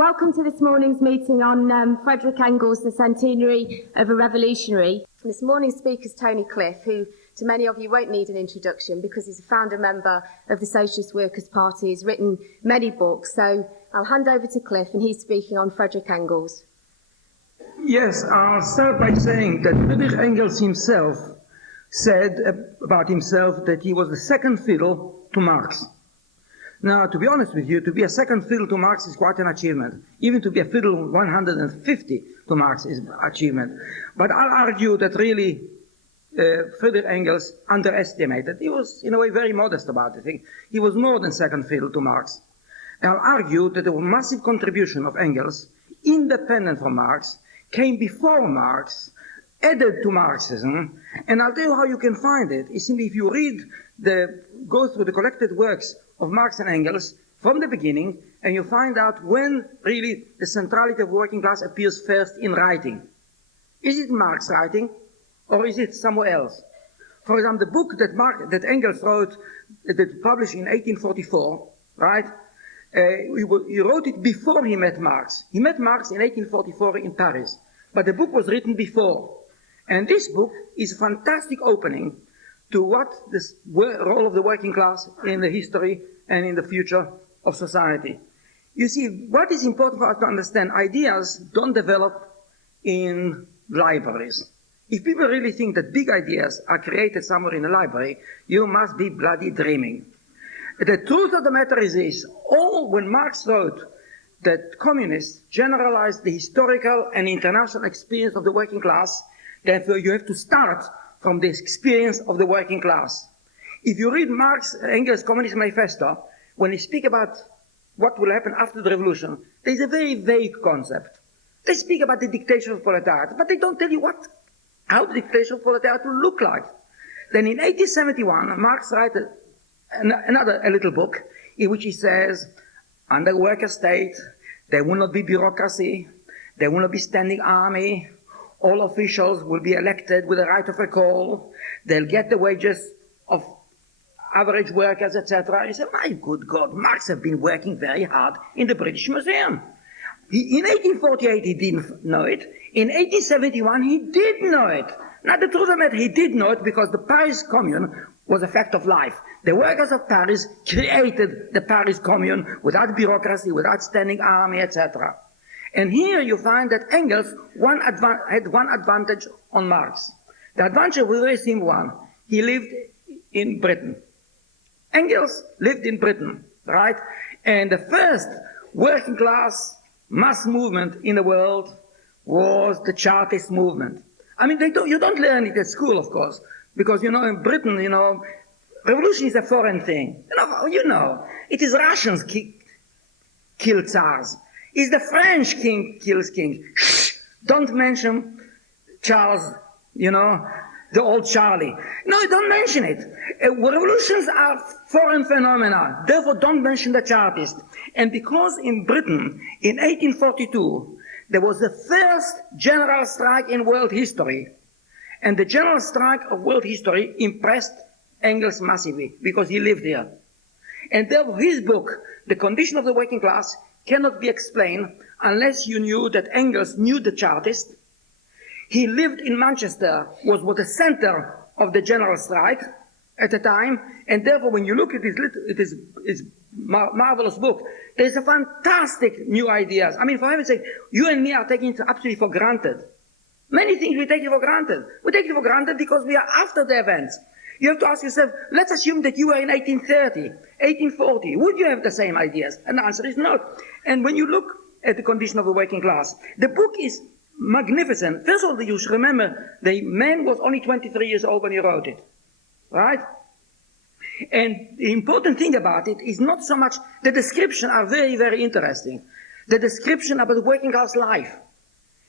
Welcome to this morning's meeting on Frederick Engels, the centenary of a revolutionary. This morning's speaker is Tony Cliff, who to many of you won't need an introduction because he's a founder member of the Socialist Workers' Party. He's written many books, so I'll hand over to Cliff and he's speaking on Frederick Engels. Yes, I'll start by saying that Friedrich Engels himself said about himself that he was the second fiddle to Marx. Now, to be honest with you, to be a second fiddle to Marx is quite an achievement. Even to be a fiddle 150 to Marx is an achievement. But I'll argue that really Friedrich Engels underestimated. He was, in a way, very modest about it. He was more than second fiddle to Marx. I'll argue that the massive contribution of Engels, independent from Marx, came before Marx, added to Marxism, and I'll tell you how you can find it. It's simply if you go through the collected works of Marx and Engels from the beginning, and you find out when really the centrality of working class appears first in writing. Is it Marx writing, or is it somewhere else? For example, the book that Engels wrote, that published in 1844, right? He wrote it before he met Marx. He met Marx in 1844 in Paris, but the book was written before. And this book is a fantastic opening to what the role of the working class in the history and in the future of society. You see, what is important for us to understand, ideas don't develop in libraries. If people really think that big ideas are created somewhere in a library, you must be bloody dreaming. The truth of the matter is this: when Marx wrote that communists generalized the historical and international experience of the working class, therefore you have to start from the experience of the working class. If you read Marx Engels' Communist Manifesto, when they speak about what will happen after the revolution, there is a very vague concept. They speak about the dictatorship of proletariat, but they don't tell you how the dictatorship of proletariat will look like. Then in 1871, Marx writes a little book in which he says, under worker state, there will not be bureaucracy, there will not be standing army, all officials will be elected with a right of recall, they'll get the wages of average workers, etc. He said, my good God, Marx has been working very hard in the British Museum. In 1848 he didn't know it. In 1871 he did know it. Now the truth of the matter, he did know it because the Paris Commune was a fact of life. The workers of Paris created the Paris Commune without bureaucracy, without standing army, etc. And here you find that Engels had one advantage on Marx. The advantage was a very simple one. He lived in Britain. Engels lived in Britain, right? And the first working class mass movement in the world was the Chartist movement. I mean, you don't learn it at school, of course, because, in Britain, revolution is a foreign thing. It is Russians kill Tsars. It's the French king kills kings. Shh! Don't mention Charles, the old Charlie. No, don't mention it. Revolutions are foreign phenomena. Therefore, don't mention the Chartists. And because in Britain, in 1842, there was the first general strike in world history, and the general strike of world history impressed Engels massively because he lived here. And therefore, his book, The Condition of the Working Class, cannot be explained unless you knew that Engels knew the Chartists. He lived in Manchester, was the center of the general strike at the time, and therefore when you look at his marvelous book, there's a fantastic new ideas. I mean, for heaven's sake, you and me are taking it absolutely for granted. Many things we take it for granted. We take it for granted because we are after the events. You have to ask yourself, let's assume that you were in 1830, 1840. Would you have the same ideas? And the answer is no. And when you look at the condition of the working class, the book is magnificent. First of all, you should remember, the man was only 23 years old when he wrote it. Right? And the important thing about it is not so much, the descriptions are very, very interesting. The description about the working class life.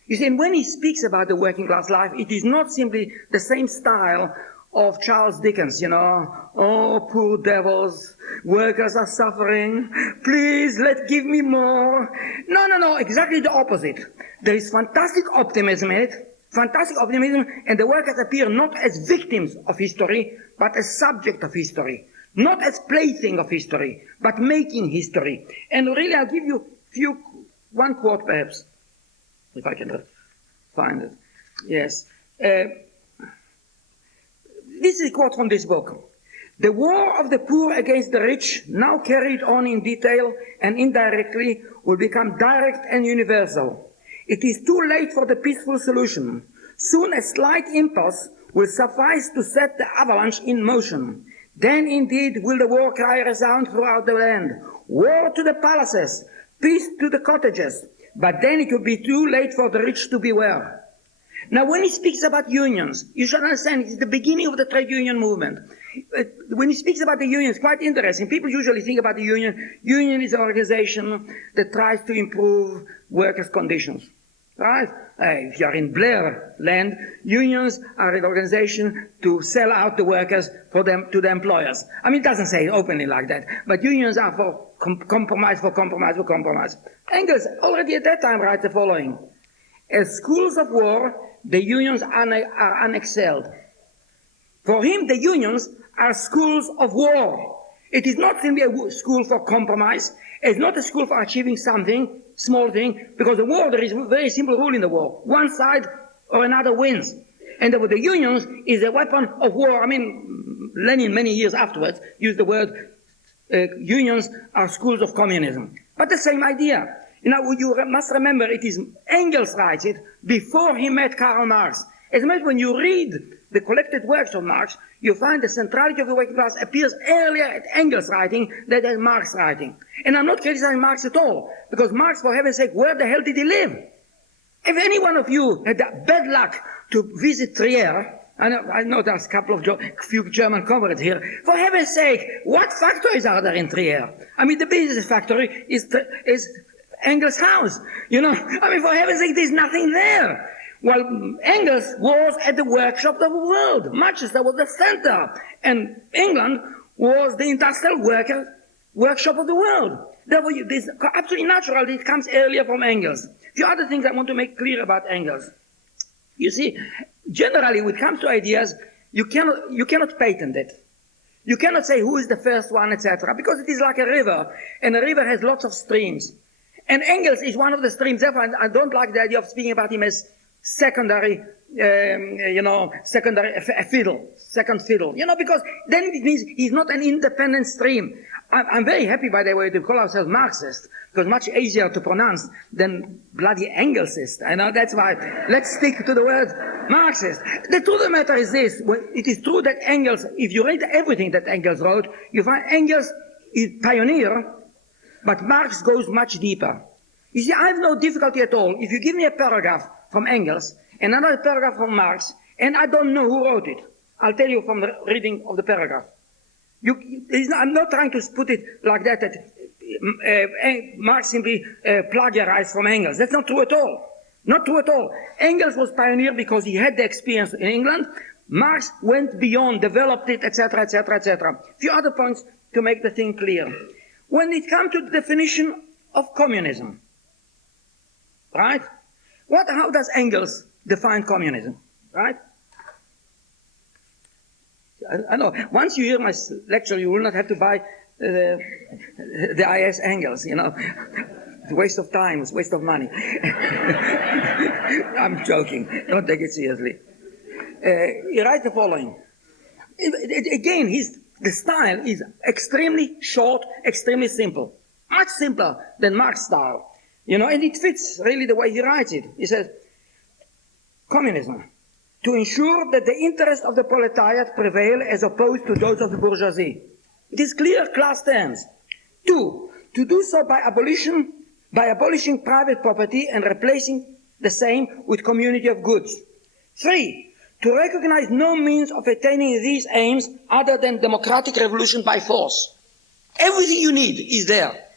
You see, and when he speaks about the working class life, it is not simply the same style of Charles Dickens, oh, poor devils, workers are suffering, please, give me more. No, exactly the opposite. There is fantastic optimism in it, and the workers appear not as victims of history, but as subject of history. Not as plaything of history, but making history. And really, I'll give you one quote perhaps, if I can find it. Yes. This is a quote from this book. The war of the poor against the rich, now carried on in detail and indirectly, will become direct and universal. It is too late for the peaceful solution. Soon a slight impulse will suffice to set the avalanche in motion. Then indeed will the war cry resound throughout the land. War to the palaces, peace to the cottages. But then it will be too late for the rich to beware. Now when he speaks about unions, you should understand it's the beginning of the trade union movement. When he speaks about the union, it's quite interesting. People usually think about the union. Union is an organization that tries to improve workers' conditions. Right? If you're in Blair land, unions are an organization to sell out the workers for them to the employers. I mean, it doesn't say openly like that, but unions are for compromise. Engels already at that time writes the following. As schools of war, the unions are unexcelled. For him, the unions are schools of war. It is not simply a school for compromise. It's not a school for achieving something, small thing, because the war, there is a very simple rule in the war. One side or another wins. And the unions is a weapon of war. I mean, Lenin, many years afterwards, used the word unions are schools of communism. But the same idea. Now, you must remember, it is Engels writes it before he met Karl Marx. As a matter, when you read the collected works of Marx, you find the centrality of the working class appears earlier at Engels' writing than at Marx' writing. And I'm not criticizing Marx at all, because Marx, for heaven's sake, where the hell did he live? If any one of you had the bad luck to visit Trier, I know there's a couple of few German comrades here, for heaven's sake, what factories are there in Trier? I mean, the business factory is Engels' house. You know, I mean, for heaven's sake, there's nothing there. Well, Engels was at the workshop of the world. Manchester was the center. And England was the industrial workshop of the world. Therefore, it's absolutely natural that it comes earlier from Engels. A few other things I want to make clear about Engels. You see, generally, when it comes to ideas, you cannot patent it. You cannot say who is the first one, etc., because it is like a river, and a river has lots of streams. And Engels is one of the streams. Therefore, I don't like the idea of speaking about him as secondary second fiddle, because then it means he's not an independent stream. I'm very happy, by the way, to call ourselves Marxist, because much easier to pronounce than bloody Engelsist. I know that's why. Let's stick to the word Marxist. The truth of the matter is this. It is true that Engels, if you read everything that Engels wrote, you find Engels is pioneer, but Marx goes much deeper. You see, I have no difficulty at all. If you give me a paragraph from Engels and another paragraph from Marx, and I don't know who wrote it, I'll tell you from the reading of the paragraph. I'm not trying to put it like that Marx simply plagiarized from Engels. That's not true at all. Not true at all. Engels was pioneer because he had the experience in England. Marx went beyond, developed it, etc., etc., etc. A few other points to make the thing clear. When it comes to the definition of communism, right? How does Engels define communism, right? I know, once you hear my lecture, you will not have to buy the IS Engels, It's a waste of time, it's a waste of money. I'm joking, don't take it seriously. He writes the following. Again, the style is extremely short, extremely simple. Much simpler than Marx's style. And it fits really the way he writes it. He says, communism, to ensure that the interests of the proletariat prevail as opposed to those of the bourgeoisie. It is clear class terms. 2, to do so by abolishing private property and replacing the same with community of goods. 3, to recognize no means of attaining these aims other than democratic revolution by force. Everything you need is there.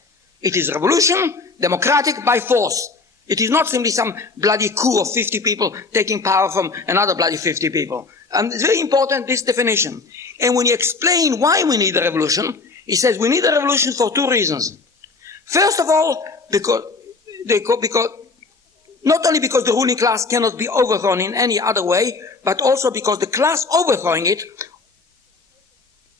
It is revolution, democratic by force. It is not simply some bloody coup of 50 people taking power from another bloody 50 people. It's very important, this definition. And when you explain why we need a revolution, he says we need a revolution for 2 reasons. First of all, because not only because the ruling class cannot be overthrown in any other way, but also because the class overthrowing it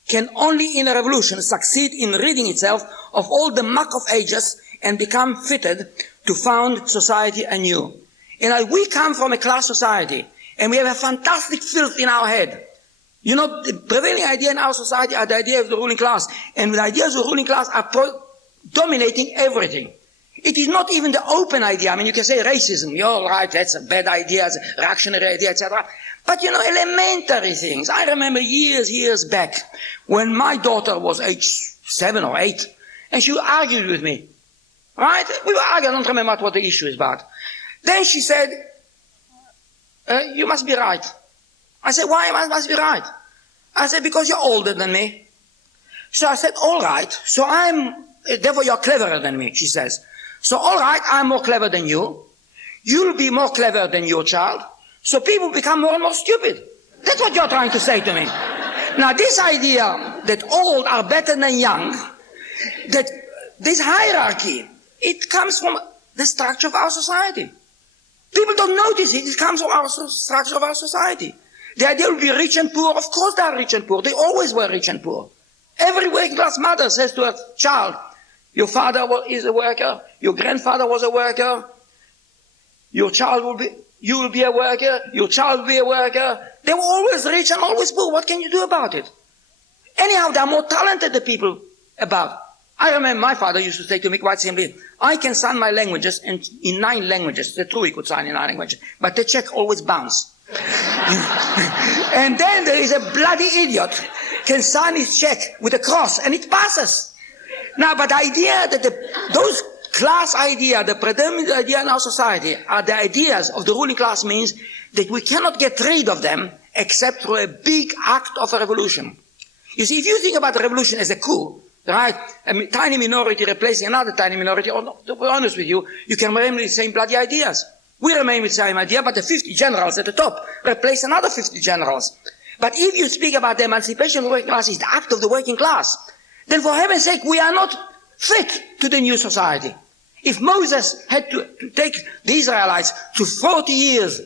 can only in a revolution succeed in ridding itself of all the muck of ages and become fitted to found society anew. We come from a class society, and we have a fantastic filth in our head. You know, the prevailing idea in our society are the idea of the ruling class, and the ideas of the ruling class are dominating everything. It is not even the open idea. I mean, you can say racism, you're right, that's a bad idea, it's a reactionary idea, etc. But, you know, elementary things. I remember years back, when my daughter was age 7 or 8, and she argued with me. Right? We were arguing, I don't remember what the issue is about. Then she said, you must be right. I said, why I must be right? I said, because you're older than me. So I said, all right, so therefore you're cleverer than me, she says. So all right, I'm more clever than you. You'll be more clever than your child. So people become more and more stupid. That's what you're trying to say to me. Now this idea that old are better than young, that this hierarchy, it comes from the structure of our society. People don't notice it. It comes from our structure of our society. The idea will be rich and poor. Of course they are rich and poor. They always were rich and poor. Every working class mother says to her child, your father is a worker, your grandfather was a worker, you will be a worker, your child will be a worker. They were always rich and always poor. What can you do about it? Anyhow, they are more talented than people about. I remember my father used to say to me quite simply, I can sign my languages in 9 languages. It's true he could sign in 9 languages, but the check always bounce. And then there is a bloody idiot can sign his check with a cross and it passes. Now, but the idea that those class idea, the predominant idea in our society, are the ideas of the ruling class means that we cannot get rid of them except through a big act of a revolution. You see, if you think about the revolution as a coup, right, a tiny minority replacing another tiny minority, or not, to be honest with you, you can remain with the same bloody ideas. We remain with the same idea, but the 50 generals at the top replace another 50 generals. But if you speak about the emancipation of the working class is the act of the working class, then for heaven's sake, we are not fit to the new society. If Moses had to take the Israelites to 40 years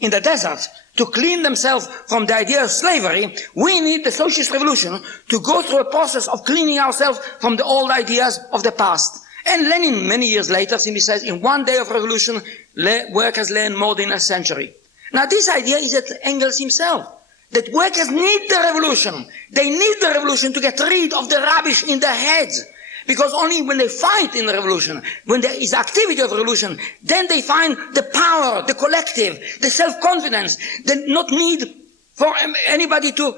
in the desert to clean themselves from the idea of slavery, we need the socialist revolution to go through a process of cleaning ourselves from the old ideas of the past. And Lenin, many years later, simply says, in one day of revolution, workers learn more than a century. Now this idea is that Engels himself, that workers need the revolution. They need the revolution to get rid of the rubbish in their heads. Because only when they fight in the revolution, when there is activity of revolution, then they find the power, the collective, the self-confidence, the not need for anybody to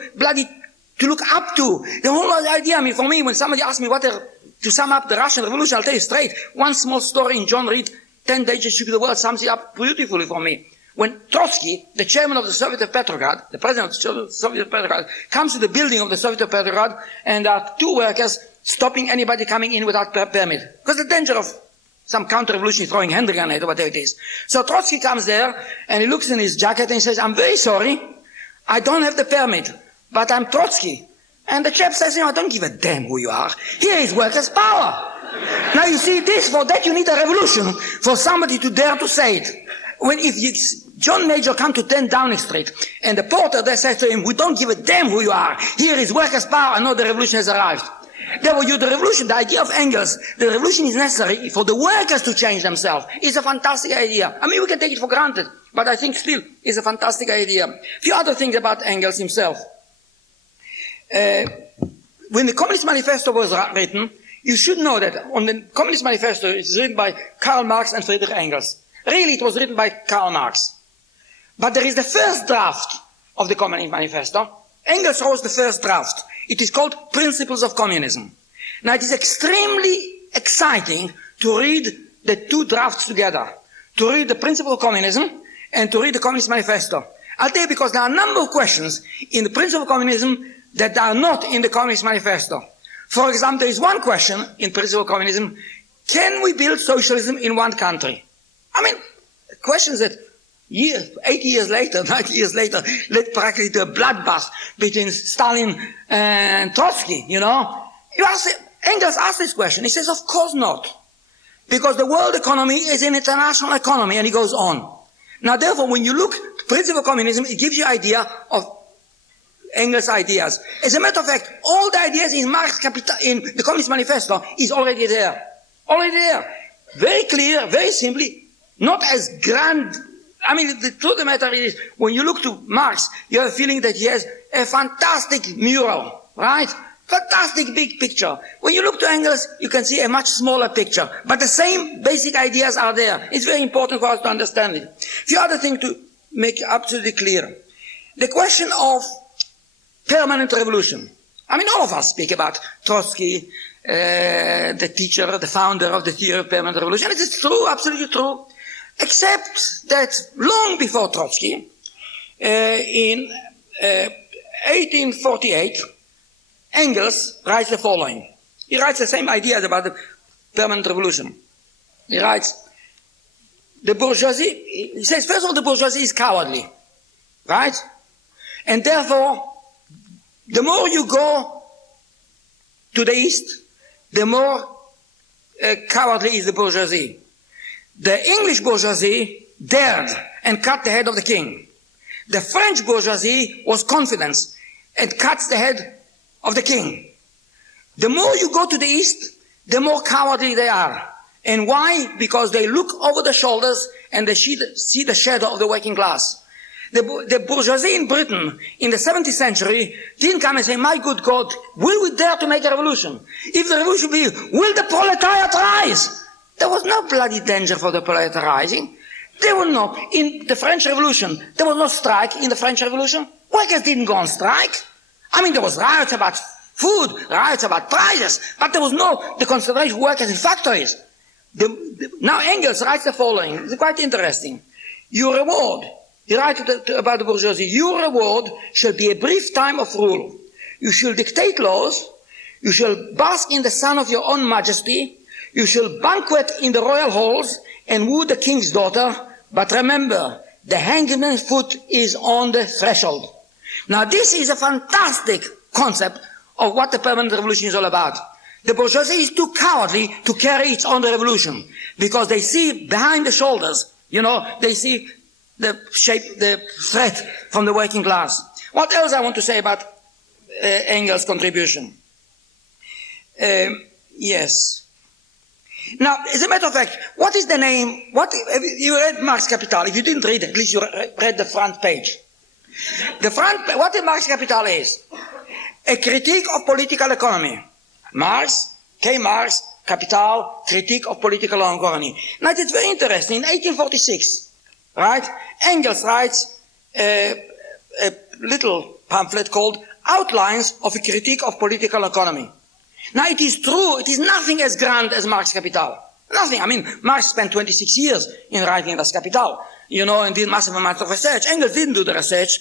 look up to. The whole idea, I mean, for me, when somebody asks me to sum up the Russian Revolution, I'll tell you straight. One small story in John Reed, 10 Dangerous Ships of the World, sums it up beautifully for me. When Trotsky, the chairman of the Soviet of Petrograd, the president of the Soviet of Petrograd, comes to the building of the Soviet of Petrograd, and there are 2 workers stopping anybody coming in without permit. Because the danger of some counter-revolution is throwing hand grenade or whatever it is. So Trotsky comes there, and he looks in his jacket and he says, I'm very sorry, I don't have the permit, but I'm Trotsky. And the chap says, I don't give a damn who you are. Here is workers' power. Now you see this, for that you need a revolution, for somebody to dare to say it. John Major come to 10 Downing Street, and the porter there says to him, we don't give a damn who you are. Here is workers' power, and now the revolution has arrived. Therefore, the revolution, the idea of Engels, the revolution is necessary for the workers to change themselves. It's a fantastic idea. I mean, we can take it for granted, but I think still it's a fantastic idea. A few other things about Engels himself. When the Communist Manifesto was written, you should know that on the Communist Manifesto, it's written by Karl Marx and Friedrich Engels. Really, it was written by Karl Marx. But there is the first draft of the Communist Manifesto. Engels wrote the first draft. It is called Principles of Communism. Now, it is extremely exciting to read the 2 drafts together. To read the Principles of Communism and to read the Communist Manifesto. I'll tell you because there are a number of questions in the Principles of Communism that are not in the Communist Manifesto. For example, there is one question in Principles of Communism: can we build socialism in one country? I mean, questions that 80 years later, 90 years later, led practically to a bloodbath between Stalin and Trotsky, you know. Engels asked this question. He says, of course not. Because the world economy is an international economy, and he goes on. Now, therefore, when you look at Principle of Communism, it gives you an idea of Engels' ideas. As a matter of fact, all the ideas in the Communist Manifesto is already there. Already there. very clear, very simply, not as grand. I mean, the truth of the matter is, when you look to Marx, you have a feeling that he has a fantastic mural, right? Fantastic big picture. When you look to Engels, you can see a much smaller picture. But the same basic ideas are there. It's very important for us to understand it. A few other things to make absolutely clear. The question of permanent revolution. I mean, all of us speak about Trotsky, the teacher, the founder of the theory of permanent revolution. It is true, absolutely true. Except that long before Trotsky, in 1848, Engels writes the following. He writes the same ideas about the permanent revolution. He writes, the bourgeoisie, he says, first of all, the bourgeoisie is cowardly, right? And therefore, the more you go to the east, the more cowardly is the bourgeoisie. The English bourgeoisie dared and cut the head of the king. The French bourgeoisie was confident and cuts the head of the king. The more you go to the east, the more cowardly they are. And why? Because they look over the shoulders and they see the shadow of the working class. The bourgeoisie in Britain in the 17th century didn't come and say, my good God, will we dare to make a revolution? If the revolution be, will the proletariat rise? There was no bloody danger for the proletariat rising. There were no, in the French Revolution, there was no strike in the French Revolution. Workers didn't go on strike. I mean, there was riots about food, riots about prices, but there was no the concentration of workers in factories. Now Engels writes the following, it's quite interesting. Your reward, he writes about the bourgeoisie, your reward shall be a brief time of rule. You shall dictate laws, you shall bask in the sun of your own majesty, you shall banquet in the royal halls and woo the king's daughter, but remember, the hangman's foot is on the threshold. Now this is a fantastic concept of what the permanent revolution is all about. The bourgeoisie is too cowardly to carry its own revolution because they see behind the shoulders, you know, they see the shape, the threat from the working class. What else I want to say about Engels' contribution? Yes. Now, as a matter of fact, what is the name? You read Marx Capital. If you didn't read it, at least you read the front page. What the Marx Capital is? A critique of political economy. Marx, K. Marx, Capital, critique of political economy. Now, it's very interesting. In 1846, right, Engels writes a little pamphlet called Outlines of a Critique of Political Economy. Now, it is true, it is nothing as grand as Marx Capital. Nothing. I mean, Marx spent 26 years in writing Das Kapital, you know, and did massive amounts of research. Engels didn't do the research,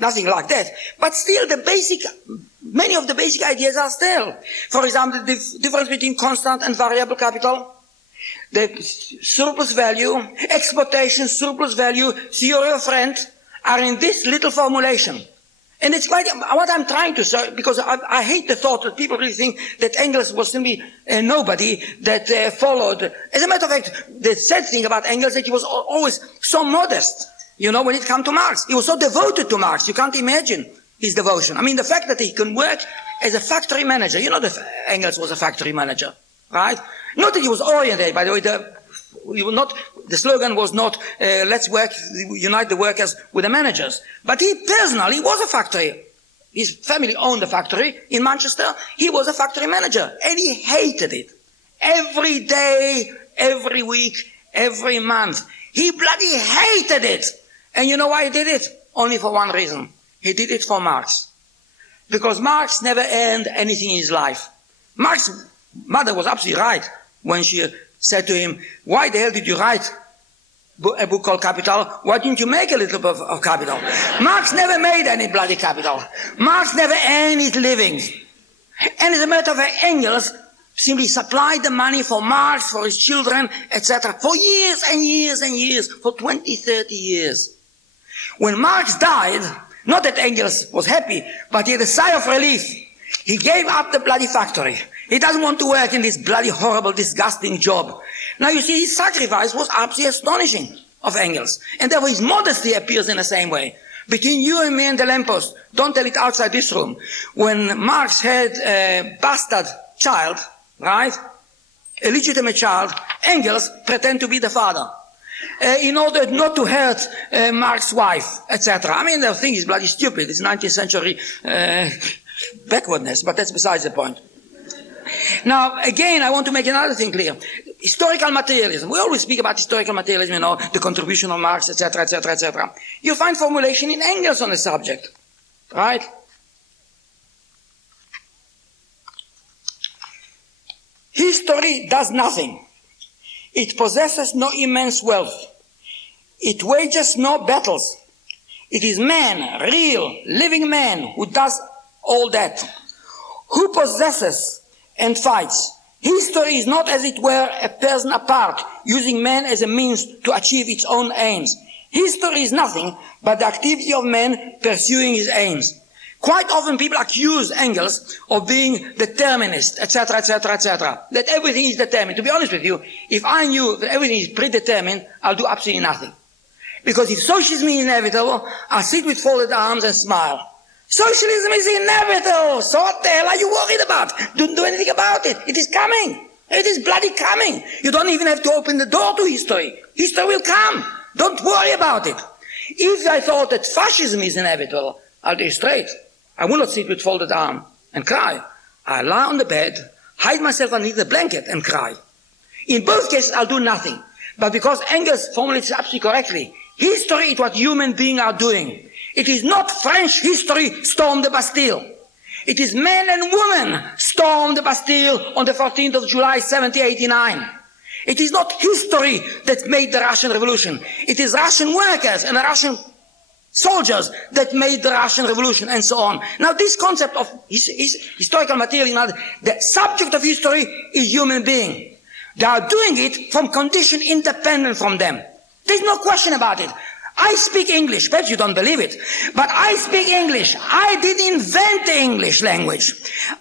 nothing like that. But still, many of the basic ideas are still. For example, the difference between constant and variable capital, the surplus value, exploitation, surplus value, theory of rent, are in this little formulation. And it's quite what I'm trying to say, because I hate the thought that people really think that Engels was simply a nobody that followed. As a matter of fact, the sad thing about Engels is that he was always so modest, you know, when it came to Marx. He was so devoted to Marx, you can't imagine his devotion. I mean, the fact that he can work as a factory manager, you know that Engels was a factory manager, right? Not that he was oriented, by the way, the slogan was not, let's unite the workers with the managers. But he personally was a factory. His family owned a factory in Manchester. He was a factory manager. And he hated it. Every day, every week, every month. He bloody hated it. And you know why he did it? Only for one reason. He did it for Marx. Because Marx never earned anything in his life. Marx's mother was absolutely right when she said to him, why the hell did you write a book called Capital? Why didn't you make a little bit of capital? Marx never made any bloody capital. Marx never earned his living. And as a matter of fact, Engels simply supplied the money for Marx, for his children, etc. for years and years and years, for 20, 30 years. When Marx died, not that Engels was happy, but he had a sigh of relief. He gave up the bloody factory. He doesn't want to work in this bloody horrible, disgusting job. Now you see, his sacrifice was absolutely astonishing of Engels. And therefore his modesty appears in the same way. Between you and me and the lamppost, don't tell it outside this room. When Marx had a bastard child, right? illegitimate child, Engels pretend to be the father. In order not to hurt Marx's wife, etc. I mean, the thing is bloody stupid. It's 19th century backwardness, but that's besides the point. Now, again, I want to make another thing clear. Historical materialism. We always speak about historical materialism, you know, the contribution of Marx, etc., etc., etc. You'll find formulation in Engels on the subject, right? History does nothing. It possesses no immense wealth. It wages no battles. It is man, real, living man, who does all that. Who possesses and fights. History is not, as it were, a person apart, using man as a means to achieve its own aims. History is nothing but the activity of man pursuing his aims. Quite often people accuse Engels of being determinist, etc., etc., etc., that everything is determined. To be honest with you, if I knew that everything is predetermined, I'll do absolutely nothing. Because if socialism is inevitable, I'll sit with folded arms and smile. Socialism is inevitable, so what the hell are you worried about? Don't do anything about it. It is coming. It is bloody coming. You don't even have to open the door to history. History will come. Don't worry about it. If I thought that fascism is inevitable, I'll be straight. I will not sit with folded arm and cry. I lie on the bed, hide myself underneath the blanket and cry. In both cases, I'll do nothing. But because Engels formulates it absolutely correctly, history is what human beings are doing. It is not French history stormed the Bastille. It is men and women stormed the Bastille on the 14th of July, 1789. It is not history that made the Russian Revolution. It is Russian workers and Russian soldiers that made the Russian Revolution, and so on. Now, this concept of historical materialism, the subject of history is human being. They are doing it from condition independent from them. There's no question about it. I speak English, perhaps you don't believe it, but I speak English. I didn't invent the English language.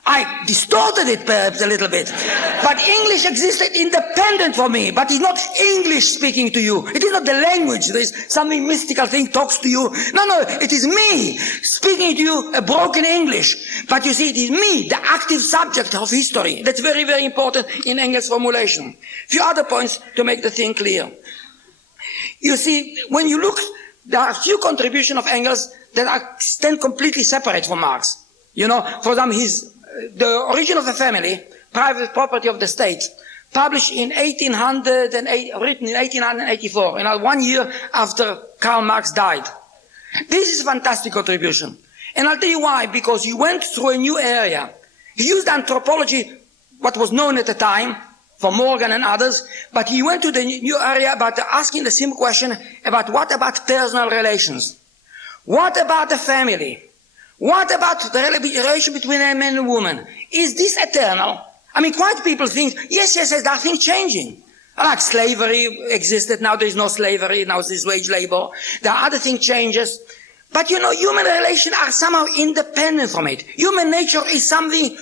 I distorted it perhaps a little bit. But English existed independent for me, but it's not English speaking to you. It is not the language. There is something mystical thing talks to you. No, it is me speaking to you a broken English. But you see, it is me, the active subject of history. That's very, very important in Engels' formulation. A few other points to make the thing clear. You see, when you look, there are a few contributions of Engels that stand completely separate from Marx. You know, for example, The Origin of the Family, Private Property of the State, published in 1808, written in 1884, 1 year after Karl Marx died. This is a fantastic contribution. And I'll tell you why, because he went through a new area. He used anthropology, what was known at the time, for Morgan and others, but he went to the new area about asking the simple question about what about personal relations? What about the family? What about the relation between a man and a woman? Is this eternal? I mean, quite people think, yes, there are things changing. Like slavery existed, now there is no slavery, now there is wage labor. There are other things changes. But you know, human relations are somehow independent from it. Human nature is something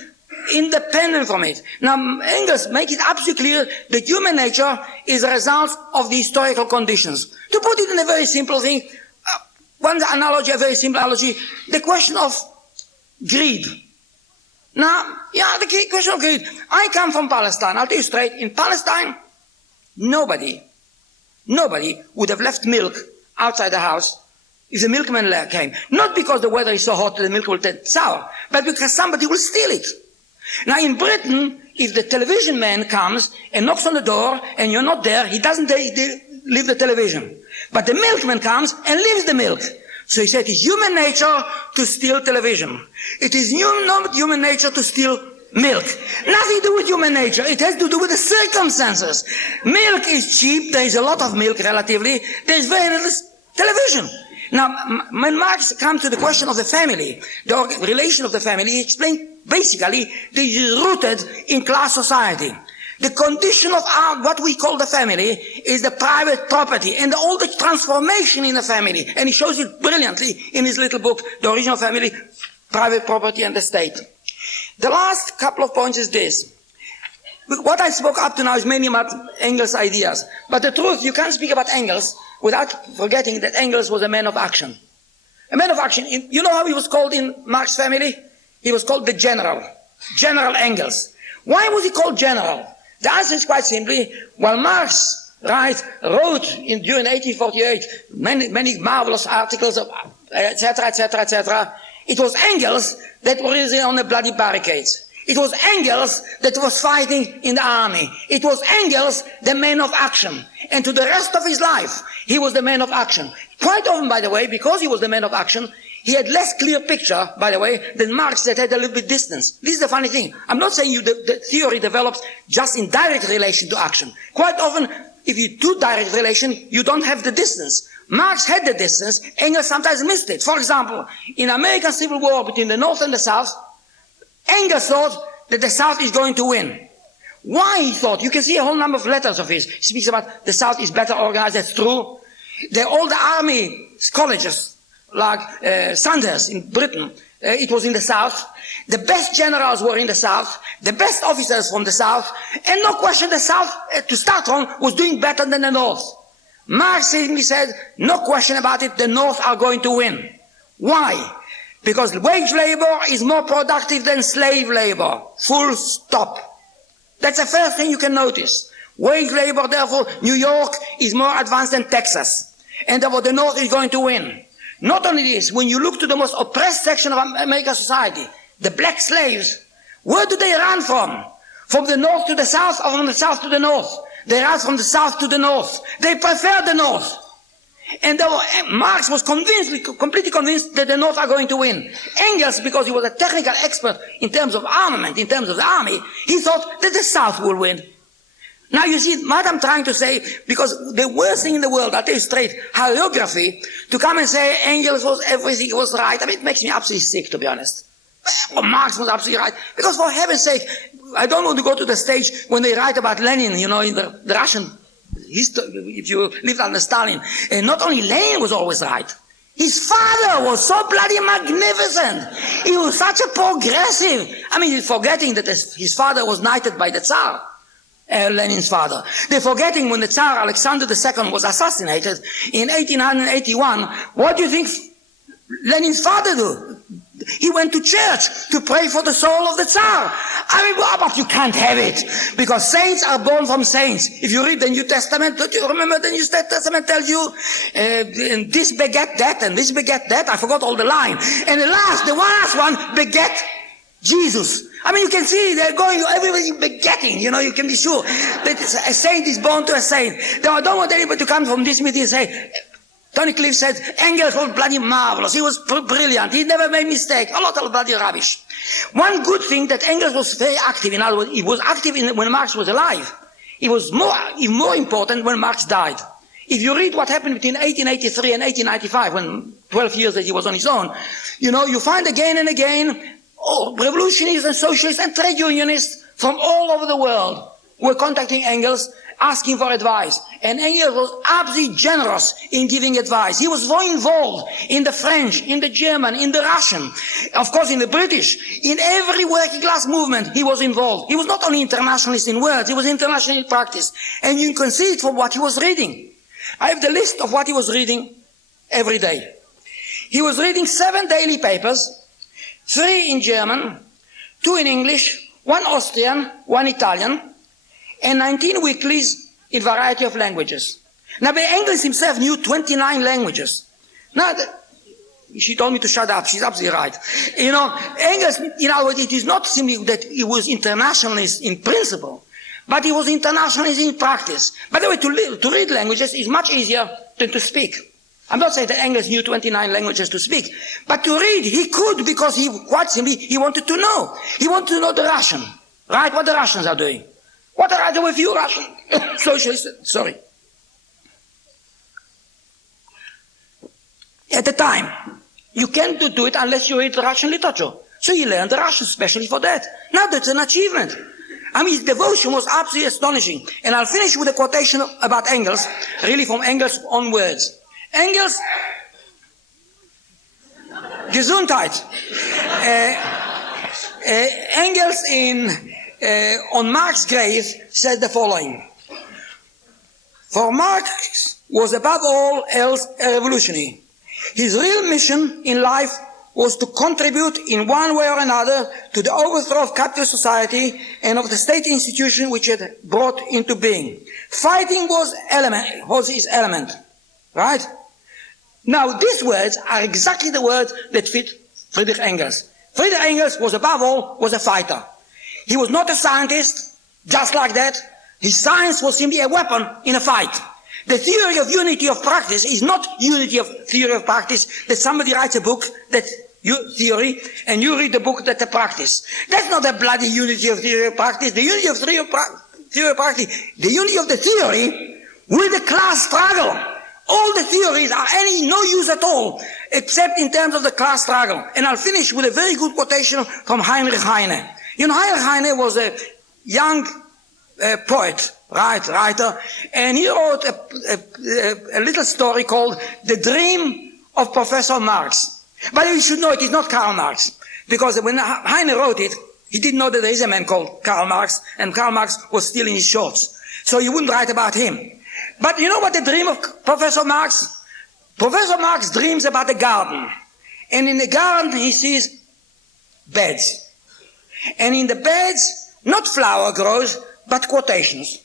independent from it. Now, Engels makes it absolutely clear that human nature is a result of the historical conditions. To put it in a very simple thing, one analogy, a very simple analogy, the question of greed. Now, the question of greed. I come from Palestine. I'll tell you straight, in Palestine, nobody would have left milk outside the house if the milkman came. Not because the weather is so hot that the milk will turn sour, but because somebody will steal it. Now in Britain, if the television man comes and knocks on the door and you're not there, he doesn't leave the television. But the milkman comes and leaves the milk. So he said it's human nature to steal television. It is not human nature to steal milk. Nothing to do with human nature. It has to do with the circumstances. Milk is cheap. There is a lot of milk relatively. There is very little television. Now, when Marx comes to the question of the family, the relation of the family, he explained basically this is rooted in class society. The condition of what we call the family is the private property and all the transformation in the family. And he shows it brilliantly in his little book, The Origin of Family, Private Property and the State. The last couple of points is this. What I spoke up to now is mainly about Engels' ideas. But the truth, you can't speak about Engels without forgetting that Engels was a man of action. A man of action. You know how he was called in Marx's family? He was called the General. General Engels. Why was he called General? The answer is quite simply, while Marx wrote during 1848 many marvelous articles, etc., etc., etc., it was Engels that was on the bloody barricades. It was Engels that was fighting in the army. It was Engels, the man of action. And to the rest of his life, he was the man of action. Quite often, by the way, because he was the man of action, he had less clear picture, by the way, than Marx that had a little bit distance. This is the funny thing. I'm not saying the theory develops just in direct relation to action. Quite often, if you do direct relation, you don't have the distance. Marx had the distance, Engels sometimes missed it. For example, in American Civil War between the North and the South, Engels thought that the South is going to win. Why he thought? You can see a whole number of letters of his. He speaks about the South is better organized, that's true. All the army colleges, like Sandhurst in Britain, it was in the South. The best generals were in the South, the best officers from the South, and no question the South, to start from, was doing better than the North. Marx simply said, no question about it, the North are going to win. Why? Because wage labor is more productive than slave labor. Full stop. That's the first thing you can notice. Wage labor, therefore, New York is more advanced than Texas. And therefore, the North is going to win. Not only this, when you look to the most oppressed section of American society, the black slaves, where do they run from? From the North to the South or from the South to the North? They run from the South to the North. They prefer the North. And Marx was completely convinced that the North are going to win. Engels, because he was a technical expert in terms of armament, in terms of the army, he thought that the South will win. Now you see what I'm trying to say, because the worst thing in the world, I'll tell you straight, hagiography, to come and say Engels was everything was right, I mean, it makes me absolutely sick, to be honest. Well, Marx was absolutely right. Because for heaven's sake, I don't want to go to the stage when they write about Lenin, you know, in the Russian history, if you lived under Stalin. And not only Lenin was always right. His father was so bloody magnificent. He was such a progressive. I mean, forgetting that his father was knighted by the Tsar. Lenin's father. They're forgetting when the Tsar Alexander II was assassinated in 1881. What do you think Lenin's father did? He went to church to pray for the soul of the Tsar. I mean, but you can't have it. Because saints are born from saints. If you read the New Testament, don't you remember the New Testament tells you, this beget that and this beget that. I forgot all the line. And the last one beget Jesus. I mean, you can see they're going, everybody begetting, you know, you can be sure that a saint is born to a saint. Now, I don't want anybody to come from this meeting and say, Tony Cliff said, Engels was bloody marvelous, he was brilliant, he never made mistake, a lot of bloody rubbish. One good thing that Engels was very active, in other words, he was active when Marx was alive. He was even more important when Marx died. If you read what happened between 1883 and 1895, when 12 years that he was on his own, you know, you find again and again, revolutionists and socialists and trade unionists from all over the world were contacting Engels, asking for advice. And Engels was absolutely generous in giving advice. He was very involved in the French, in the German, in the Russian, of course in the British. In every working class movement he was involved. He was not only internationalist in words, he was international in practice. And you can see it from what he was reading. I have the list of what he was reading every day. He was reading 7 daily papers, 3 in German, 2 in English, 1 Austrian, 1 Italian, and 19 weeklies in variety of languages. Now, Engels himself knew 29 languages. Now, she told me to shut up. She's absolutely right. You know, Engels, in other words, it is not simply that he was internationalist in principle, but he was internationalist in practice. By the way, to read languages is much easier than to speak. I'm not saying that Engels knew 29 languages to speak, but to read he could, because he quite simply, he wanted to know. He wanted to know the Russian, right? What the Russians are doing. What are there with you Russian socialists? Sorry. At the time, you can't do it unless you read Russian literature. So he learned the Russian especially for that. Now that's an achievement. I mean, his devotion was absolutely astonishing. And I'll finish with a quotation about Engels, really from Engels' own words. Engels, Gesundheit. Engels on Marx's grave said the following: for Marx was above all else a revolutionary. His real mission in life was to contribute in one way or another to the overthrow of capitalist society and of the state institution which it brought into being. Fighting was his element, right? Now, these words are exactly the words that fit Friedrich Engels. Friedrich Engels was, above all, was a fighter. He was not a scientist, just like that. His science was simply a weapon in a fight. The theory of unity of practice is not unity of theory of practice, that somebody writes a book that theory, and you read the book that the practice. That's not a bloody unity of theory of practice. The unity of theory of practice, the unity of the theory with the class struggle. All the theories are no use at all, except in terms of the class struggle. And I'll finish with a very good quotation from Heinrich Heine. You know, Heinrich Heine was a young poet, writer, and he wrote a little story called The Dream of Professor Marx. But you should know it is not Karl Marx, because when Heine wrote it, he didn't know that there is a man called Karl Marx, and Karl Marx was still in his shorts. So you wouldn't write about him. But you know what the dream of Professor Marx? Professor Marx dreams about a garden. And in the garden he sees beds. And in the beds, not flower grows, but quotations.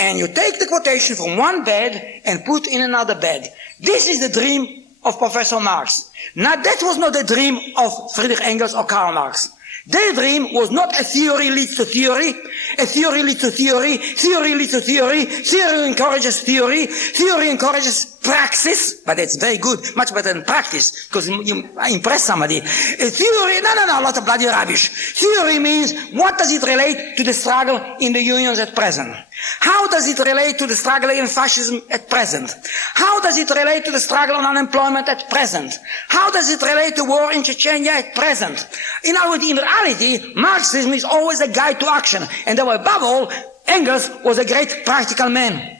And you take the quotation from one bed and put in another bed. This is the dream of Professor Marx. Now that was not the dream of Friedrich Engels or Karl Marx. Their dream was not a theory leads to theory, a theory leads to theory, theory leads to theory, theory encourages theory, theory encourages praxis, but it's very good, much better than practice, because you impress somebody. A theory, no, a lot of bloody rubbish. Theory means, what does it relate to the struggle in the unions at present? How does it relate to the struggle in fascism at present? How does it relate to the struggle on unemployment at present? How does it relate to war in Chechnya at present? In reality, Marxism is always a guide to action, and above all, Engels was a great practical man.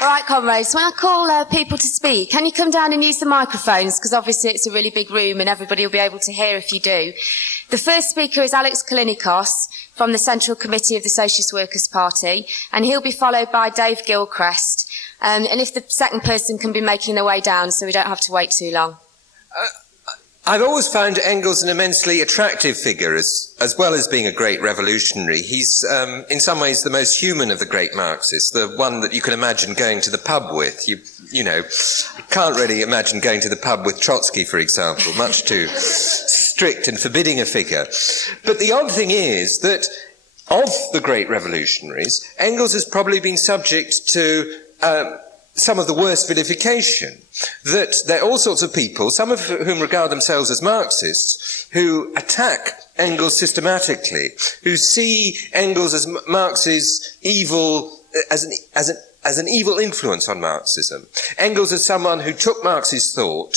All right, comrades, when I call people to speak, can you come down and use the microphones? Because obviously it's a really big room and everybody will be able to hear if you do. The first speaker is Alex Kalinikos from the Central Committee of the Socialist Workers' Party, and he'll be followed by Dave Gilchrist. And if the second person can be making their way down so we don't have to wait too long. I've always found Engels an immensely attractive figure, as well as being a great revolutionary. He's, in some ways, the most human of the great Marxists, the one that you can imagine going to the pub with. You know, can't really imagine going to the pub with Trotsky, for example, much too strict and forbidding a figure. But the odd thing is that of the great revolutionaries, Engels has probably been subject to some of the worst vilification, that there are all sorts of people, some of whom regard themselves as Marxists, who attack Engels systematically, who see Engels as Marx's evil, as an evil influence on Marxism. Engels as someone who took Marx's thought,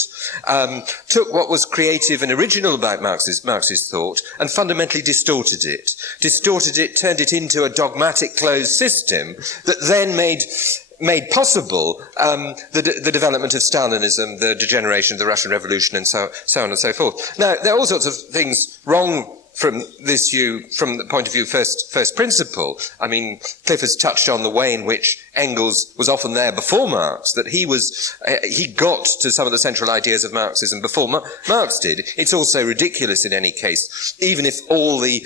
took what was creative and original about Marx's thought, and fundamentally distorted it, turned it into a dogmatic closed system that then made possible the development of Stalinism, the degeneration of the Russian Revolution, and so on and so forth. Now, there are all sorts of things wrong from this view, from the point of view first principle. I mean, Cliff has touched on the way in which Engels was often there before Marx, that he got to some of the central ideas of Marxism before Marx did. It's also ridiculous in any case, even if all the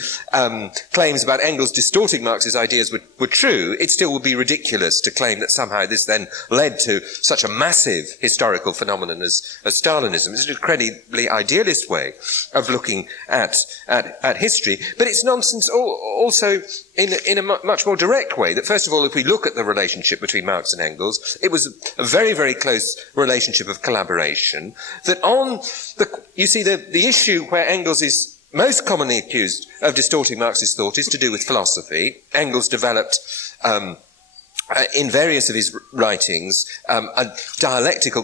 claims about Engels distorting Marx's ideas were true, it still would be ridiculous to claim that somehow this then led to such a massive historical phenomenon as Stalinism. It's an incredibly idealist way of looking at history, but it's nonsense also in a much more direct way. That first of all, if we look at the relationship between Marx and Engels, it was a very, very close relationship of collaboration. That you see the issue where Engels is most commonly accused of distorting Marxist thought is to do with philosophy. Engels developed in various of his writings, a dialectical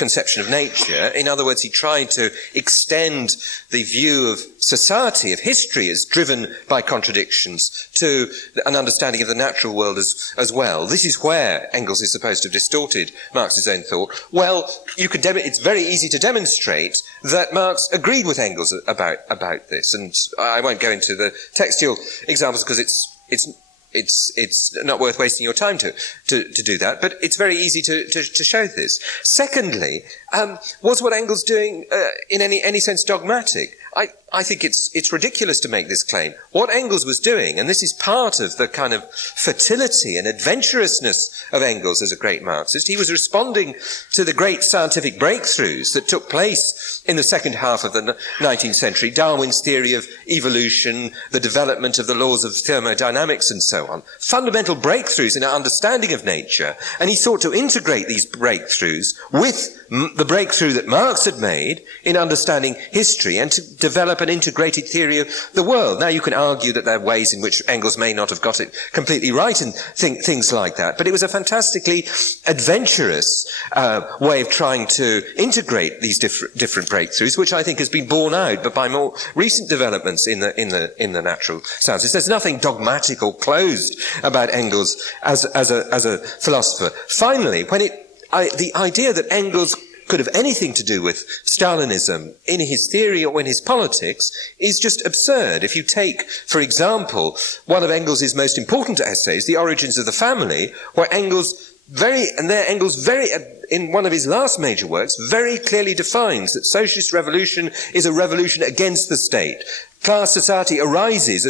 conception of nature. In other words, he tried to extend the view of society, of history, as driven by contradictions to an understanding of the natural world as well. This is where Engels is supposed to have distorted Marx's own thought. Well, it's very easy to demonstrate that Marx agreed with Engels about this, and I won't go into the textual examples because it's not worth wasting your time to do that, but it's very easy to show this. Secondly, was what Engels doing in any sense dogmatic? I think it's ridiculous to make this claim. What Engels was doing, and this is part of the kind of fertility and adventurousness of Engels as a great Marxist, he was responding to the great scientific breakthroughs that took place in the second half of the 19th century, Darwin's theory of evolution, the development of the laws of thermodynamics and so on. Fundamental breakthroughs in our understanding of nature, and he sought to integrate these breakthroughs with the breakthrough that Marx had made in understanding history and to develop an integrated theory of the world. Now, you can argue that there are ways in which Engels may not have got it completely right and things like that, but it was a fantastically adventurous way of trying to integrate these different breakthroughs, which I think has been borne out but by more recent developments in the natural sciences. There's nothing dogmatic or closed about Engels as a philosopher. Finally, the idea that Engels could have anything to do with Stalinism in his theory or in his politics is just absurd. If you take, for example, one of Engels' most important essays, The Origins of the Family, where Engels in one of his last major works, very clearly defines that socialist revolution is a revolution against the state. Class society arises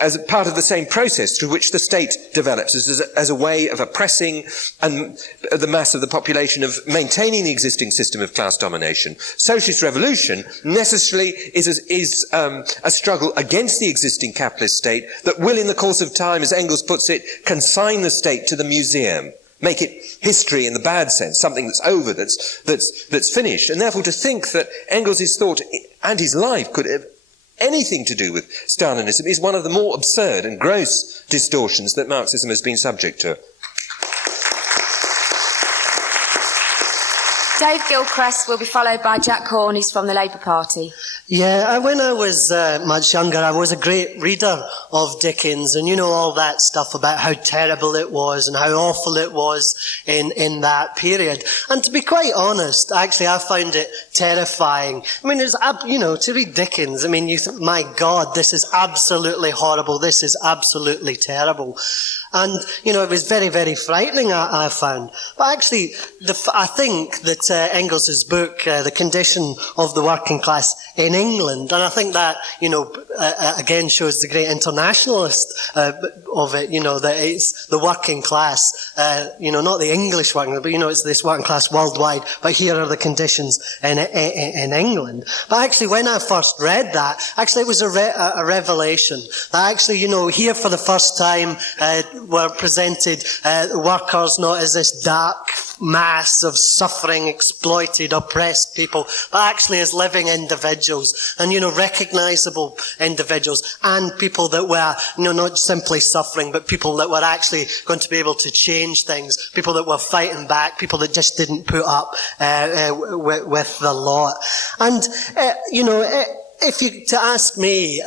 as part of the same process through which the state develops as a way of oppressing the mass of the population, of maintaining the existing system of class domination. Socialist revolution necessarily is a struggle against the existing capitalist state that will, in the course of time, as Engels puts it, consign the state to the museum. Make it history in the bad sense, something that's over, that's finished. And therefore to think that Engels' thought and his life could have anything to do with Stalinism is one of the more absurd and gross distortions that Marxism has been subject to. Dave Gilchrist will be followed by Jack Horn, who's from the Labour Party. Yeah, when I was much younger, I was a great reader of Dickens, and you know all that stuff about how terrible it was and how awful it was in that period. And to be quite honest, actually, I found it terrifying. I mean, to read Dickens, I mean, you think, my God, this is absolutely horrible. This is absolutely terrible. And, it was very, very frightening, I found. But actually, I think that Engels' book, The Condition of the Working Class in England, and I think that, again shows the great internationalist of it, that it's the working class, not the English working, but, it's this working class worldwide, but here are the conditions in England. But actually, when I first read that, actually it was a revelation. That actually, here for the first time, were presented workers not as this dark mass of suffering, exploited, oppressed people, but actually as living individuals and, recognizable individuals, and people that were, not simply suffering, but people that were actually going to be able to change things, people that were fighting back, people that just didn't put up with the lot. And, if you to ask me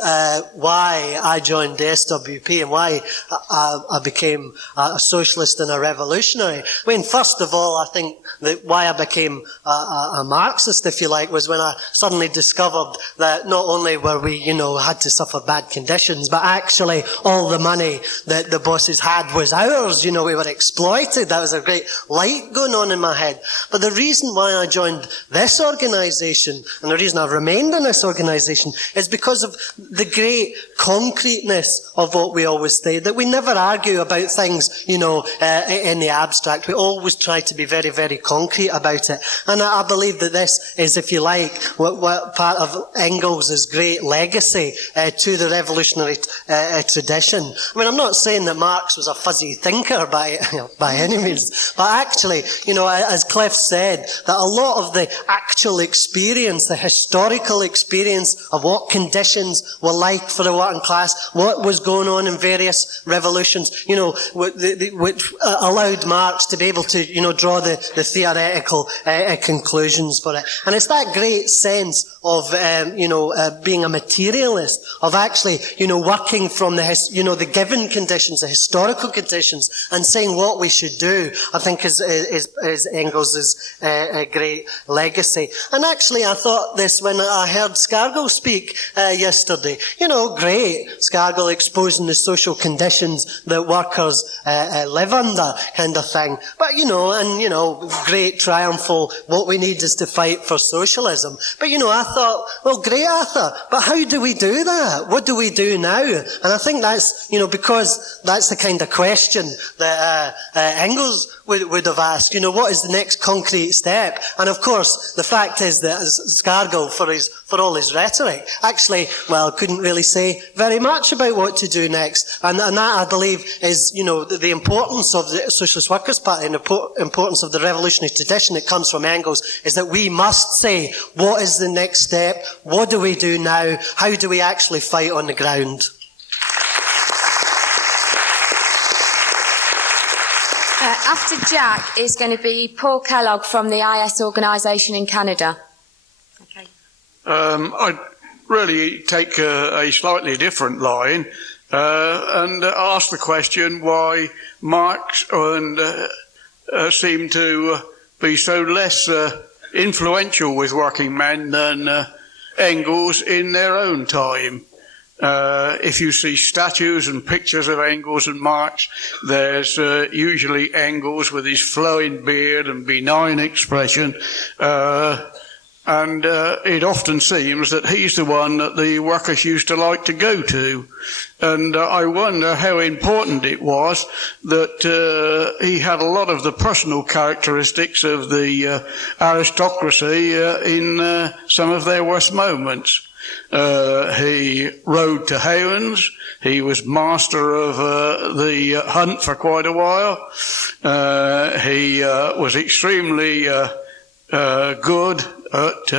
why I joined the SWP and why I became a socialist and a revolutionary, I mean, first of all, I think that why I became a Marxist, if you like, was when I suddenly discovered that not only were we, had to suffer bad conditions, but actually all the money that the bosses had was ours. We were exploited. That was a great light going on in my head. But the reason why I joined this organisation, and the reason I've remained in this organisation, is because of the great concreteness of what we always say, that we never argue about things, in the abstract. We always try to be very, very concrete about it. And I believe that this is, if you like, what part of Engels' great legacy to the revolutionary tradition. I mean, I'm not saying that Marx was a fuzzy thinker by any means, but actually, as Cliff said, that a lot of the actual experience, the historical experience experience of what conditions were like for the working class, what was going on in various revolutions, which allowed Marx to be able to, draw the theoretical conclusions for it. And it's that great sense of, being a materialist, of actually, working from the given conditions, the historical conditions, and saying what we should do, I think is Engels' a great legacy. And actually, I thought this when I heard Scargill speak yesterday. Great, Scargill exposing the social conditions that workers live under, kind of thing. But, great, triumphal, what we need is to fight for socialism. But, I thought, well, great, Arthur, but how do we do that? What do we do now? And I think that's, because that's the kind of question that Engels would have asked, what is the next concrete step? And of course, the fact is that Scargill, for all his rhetoric, actually, couldn't really say very much about what to do next. And that, I believe, is, the importance of the Socialist Workers' Party and the importance of the revolutionary tradition that comes from Engels, is that we must say, what is the next step? What do we do now? How do we actually fight on the ground? After Jack is going to be Paul Kellogg from the IS organisation in Canada. Okay. I'd really take a slightly different line and ask the question why Marx seemed to be so less influential with working men than Engels in their own time. If you see statues and pictures of Engels and Marx, there's usually Engels with his flowing beard and benign expression, and it often seems that he's the one that the workers used to like to go to. And I wonder how important it was that he had a lot of the personal characteristics of the aristocracy in some of their worst moments. He rode to hounds. He was master of the hunt for quite a while. He was extremely good at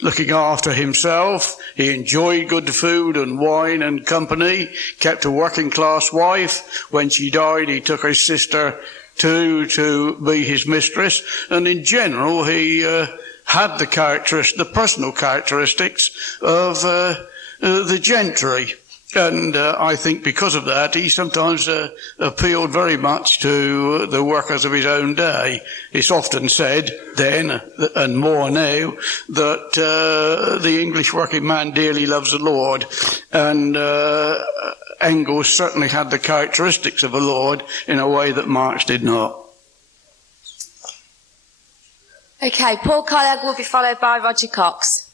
looking after himself. He enjoyed good food and wine and company, kept a working class wife. When she died, he took his sister to be his mistress. And in general, he had the personal characteristics of the gentry. And I think because of that, he sometimes appealed very much to the workers of his own day. It's often said then, and more now, that the English working man dearly loves the Lord. And Engels certainly had the characteristics of a lord in a way that Marx did not. Okay, Paul Kellogg will be followed by Roger Cox.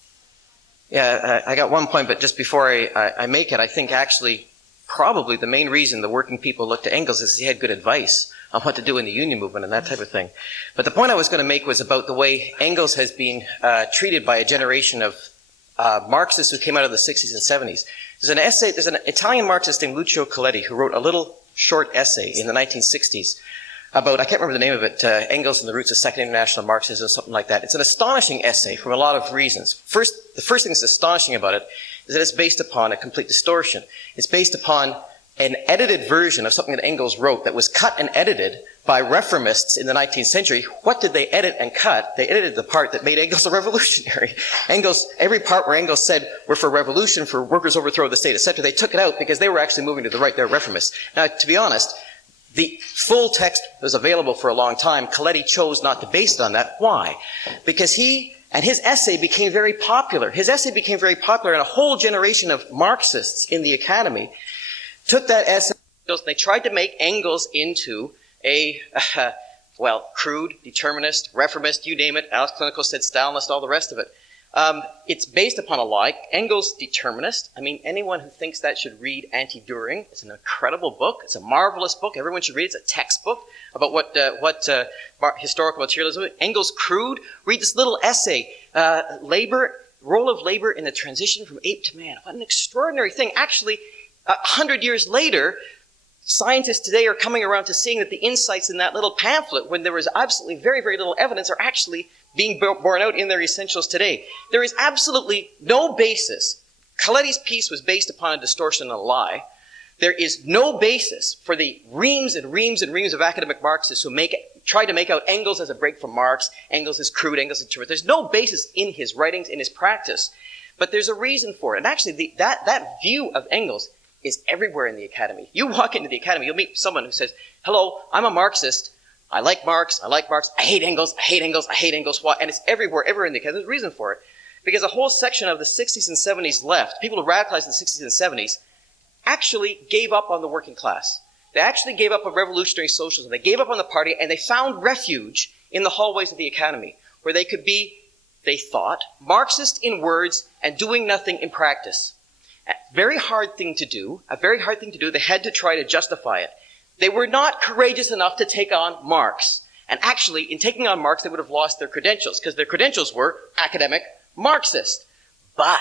Yeah, I got one point, but just before I make it, I think actually probably the main reason the working people looked to Engels is he had good advice on what to do in the union movement and that type of thing. But the point I was going to make was about the way Engels has been treated by a generation of Marxists who came out of the 60s and 70s. There's an Italian Marxist named Lucio Coletti who wrote a little short essay in the 1960s about, I can't remember the name of it, Engels and the Roots of Second International Marxism, something like that. It's an astonishing essay from a lot of reasons. The first thing that's astonishing about it is that it's based upon a complete distortion. It's based upon an edited version of something that Engels wrote that was cut and edited by reformists in the 19th century. What did they edit and cut? They edited the part that made Engels a revolutionary. Every part where Engels said, we're for revolution, for workers overthrow the state, etc., they took it out because they were actually moving to the right. They're reformists. Now, to be honest, the full text was available for a long time. Coletti chose not to base it on that. Why? Because he and his essay became very popular. His essay became very popular, and a whole generation of Marxists in the academy took that essay and they tried to make Engels into a, crude, determinist, reformist, you name it. Alex Clinical said Stalinist, all the rest of it. It's based upon a lie. Engels, determinist. I mean, anyone who thinks that should read Anti-Düring. It's an incredible book. It's a marvelous book. Everyone should read it. It's a textbook about what historical materialism is. Engels, crude. Read this little essay. Role of labor in the transition from ape to man. What an extraordinary thing. Actually, 100 years later, scientists today are coming around to seeing that the insights in that little pamphlet, when there was absolutely very, very little evidence, are actually being borne out in their essentials today. There is absolutely no basis. Coletti's piece was based upon a distortion and a lie. There is no basis for the reams and reams and reams of academic Marxists who try to make out Engels as a break from Marx, Engels is crude, Engels is true. There's no basis in his writings, in his practice, but there's a reason for it. And actually, that view of Engels is everywhere in the academy. You walk into the academy, you'll meet someone who says, hello, I'm a Marxist. I like Marx. I hate Engels. I hate Engels. I hate Engels. Why? And it's everywhere in the academy. There's a reason for it. Because a whole section of the 60s and 70s left, people who radicalized in the 60s and 70s, actually gave up on the working class. They actually gave up on revolutionary socialism. They gave up on the party, and they found refuge in the hallways of the academy, where they could be, they thought, Marxist in words and doing nothing in practice. A very hard thing to do. They had to try to justify it. They were not courageous enough to take on Marx. And actually, in taking on Marx, they would have lost their credentials, because their credentials were academic Marxist. But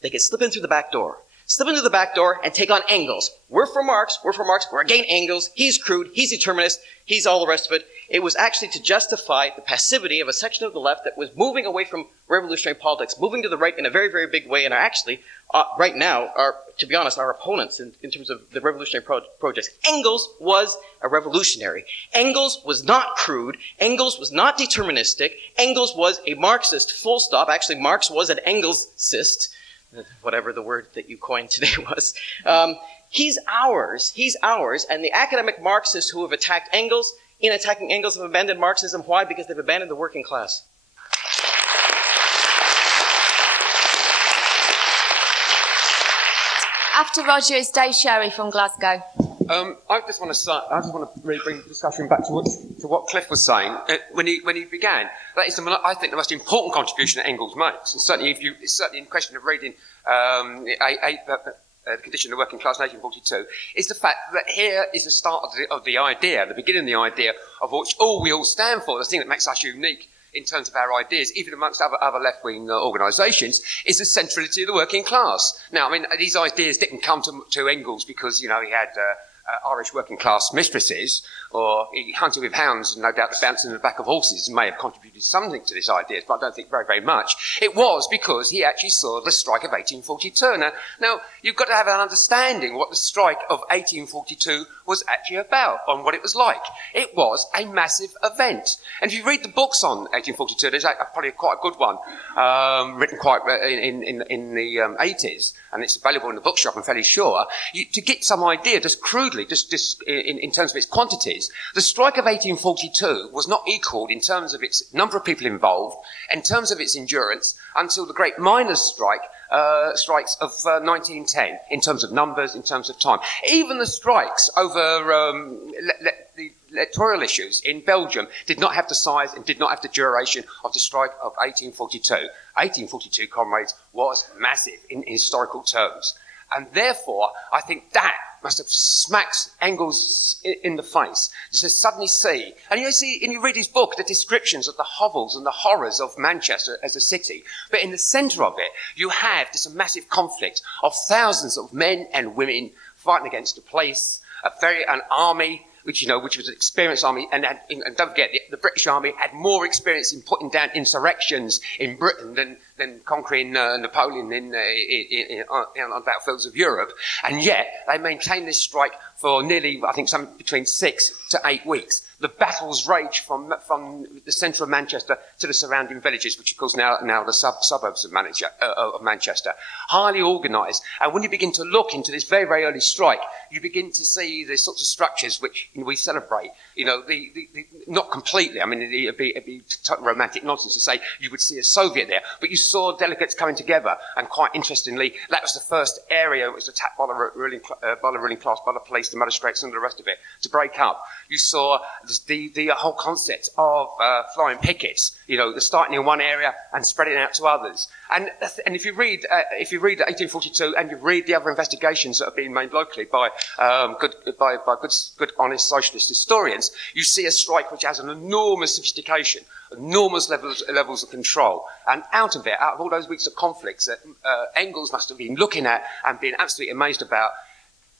they could slip in through the back door. Slip into the back door and take on Engels. We're for Marx, we're against Engels, he's crude, he's determinist, he's all the rest of it. It was actually to justify the passivity of a section of the left that was moving away from revolutionary politics, moving to the right in a very, very big way, and are actually, right now, to be honest, our opponents in terms of the revolutionary projects. Engels was a revolutionary. Engels was not crude. Engels was not deterministic. Engels was a Marxist, full stop. Actually, Marx was an Engelsist, whatever the word that you coined today was. He's ours, and the academic Marxists who have attacked Engels, in attacking Engels, have abandoned Marxism. Why? Because they've abandoned the working class. After Roger is Dave Sherry from Glasgow. I just want to really bring the discussion back to what Cliff was saying when he began. That is, I think, the most important contribution that Engels makes, and certainly in question of reading the Condition of the Working Class in 1842, is the fact that here is the start of the idea, the beginning of the idea of which we all stand for, the thing that makes us unique in terms of our ideas, even amongst other left-wing organisations, is the centrality of the working class. Now, I mean, these ideas didn't come to Engels because, he had Irish working class mistresses, or he hunted with hounds, and no doubt the bouncing in the back of horses may have contributed something to this idea, but I don't think very, very much. It was because he actually saw the strike of 1842. Now you've got to have an understanding what the strike of 1842 was actually about, and what it was like. It was a massive event. And if you read the books on 1842, there's probably quite a good one, written quite in the 80s, and it's available in the bookshop, I'm fairly sure. To get some idea, just crudely, just in terms of its quantities, the strike of 1842 was not equalled in terms of its number of people involved, in terms of its endurance, until the great miners' strikes of 1910, in terms of numbers, in terms of time. Even the strikes over the electoral issues in Belgium did not have the size and did not have the duration of the strike of 1842. 1842, comrades, was massive in historical terms. And therefore, I think that must have smacked Engels in the face. Just to suddenly see, and you read his book, the descriptions of the hovels and the horrors of Manchester as a city. But in the centre of it, you have this massive conflict of thousands of men and women fighting against a place, an army, which was an experienced army, and don't forget, the British Army had more experience in putting down insurrections in Britain than conquering Napoleon on battlefields of Europe, and yet they maintained this strike for nearly, I think, something between 6 to 8 weeks. The battles raged from the centre of Manchester to the surrounding villages, which of course now the suburbs of Manchester. Highly organised, and when you begin to look into this very, very early strike, you begin to see the sorts of structures which we celebrate. Not completely. I mean, it'd be romantic nonsense to say you would see a Soviet there, but you saw delegates coming together, and quite interestingly, that was the first area that was attacked by the ruling class, by the police, the magistrates, and the rest of it, to break up. You saw the whole concept of flying pickets, starting in one area and spreading out to others. And if you read 1842 and you read the other investigations that have been made locally by good, honest socialist historians, you see a strike which has an enormous sophistication, enormous levels of control. And out of all those weeks of conflicts that Engels must have been looking at and being absolutely amazed about,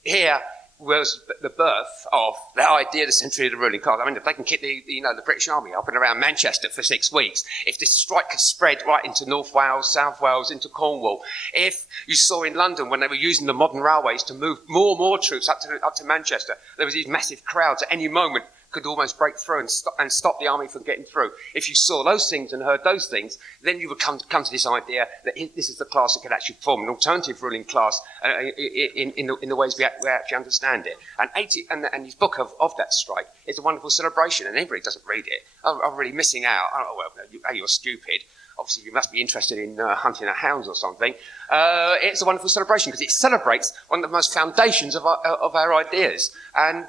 here was the birth of the idea of the century of the ruling class. I mean, if they can keep the British Army up and around Manchester for 6 weeks, if this strike could spread right into North Wales, South Wales, into Cornwall, if you saw in London when they were using the modern railways to move more and more troops up to Manchester, there was these massive crowds at any moment could almost break through and stop the army from getting through. If you saw those things and heard those things, then you would come to this idea that this is the class that could actually form an alternative ruling class in the ways we actually understand it. And his book of that strike is a wonderful celebration, and everybody doesn't read it. I'm really missing out. Oh, well, you're stupid. Obviously, you must be interested in hunting at hounds or something. It's a wonderful celebration because it celebrates one of the most foundations of our ideas. And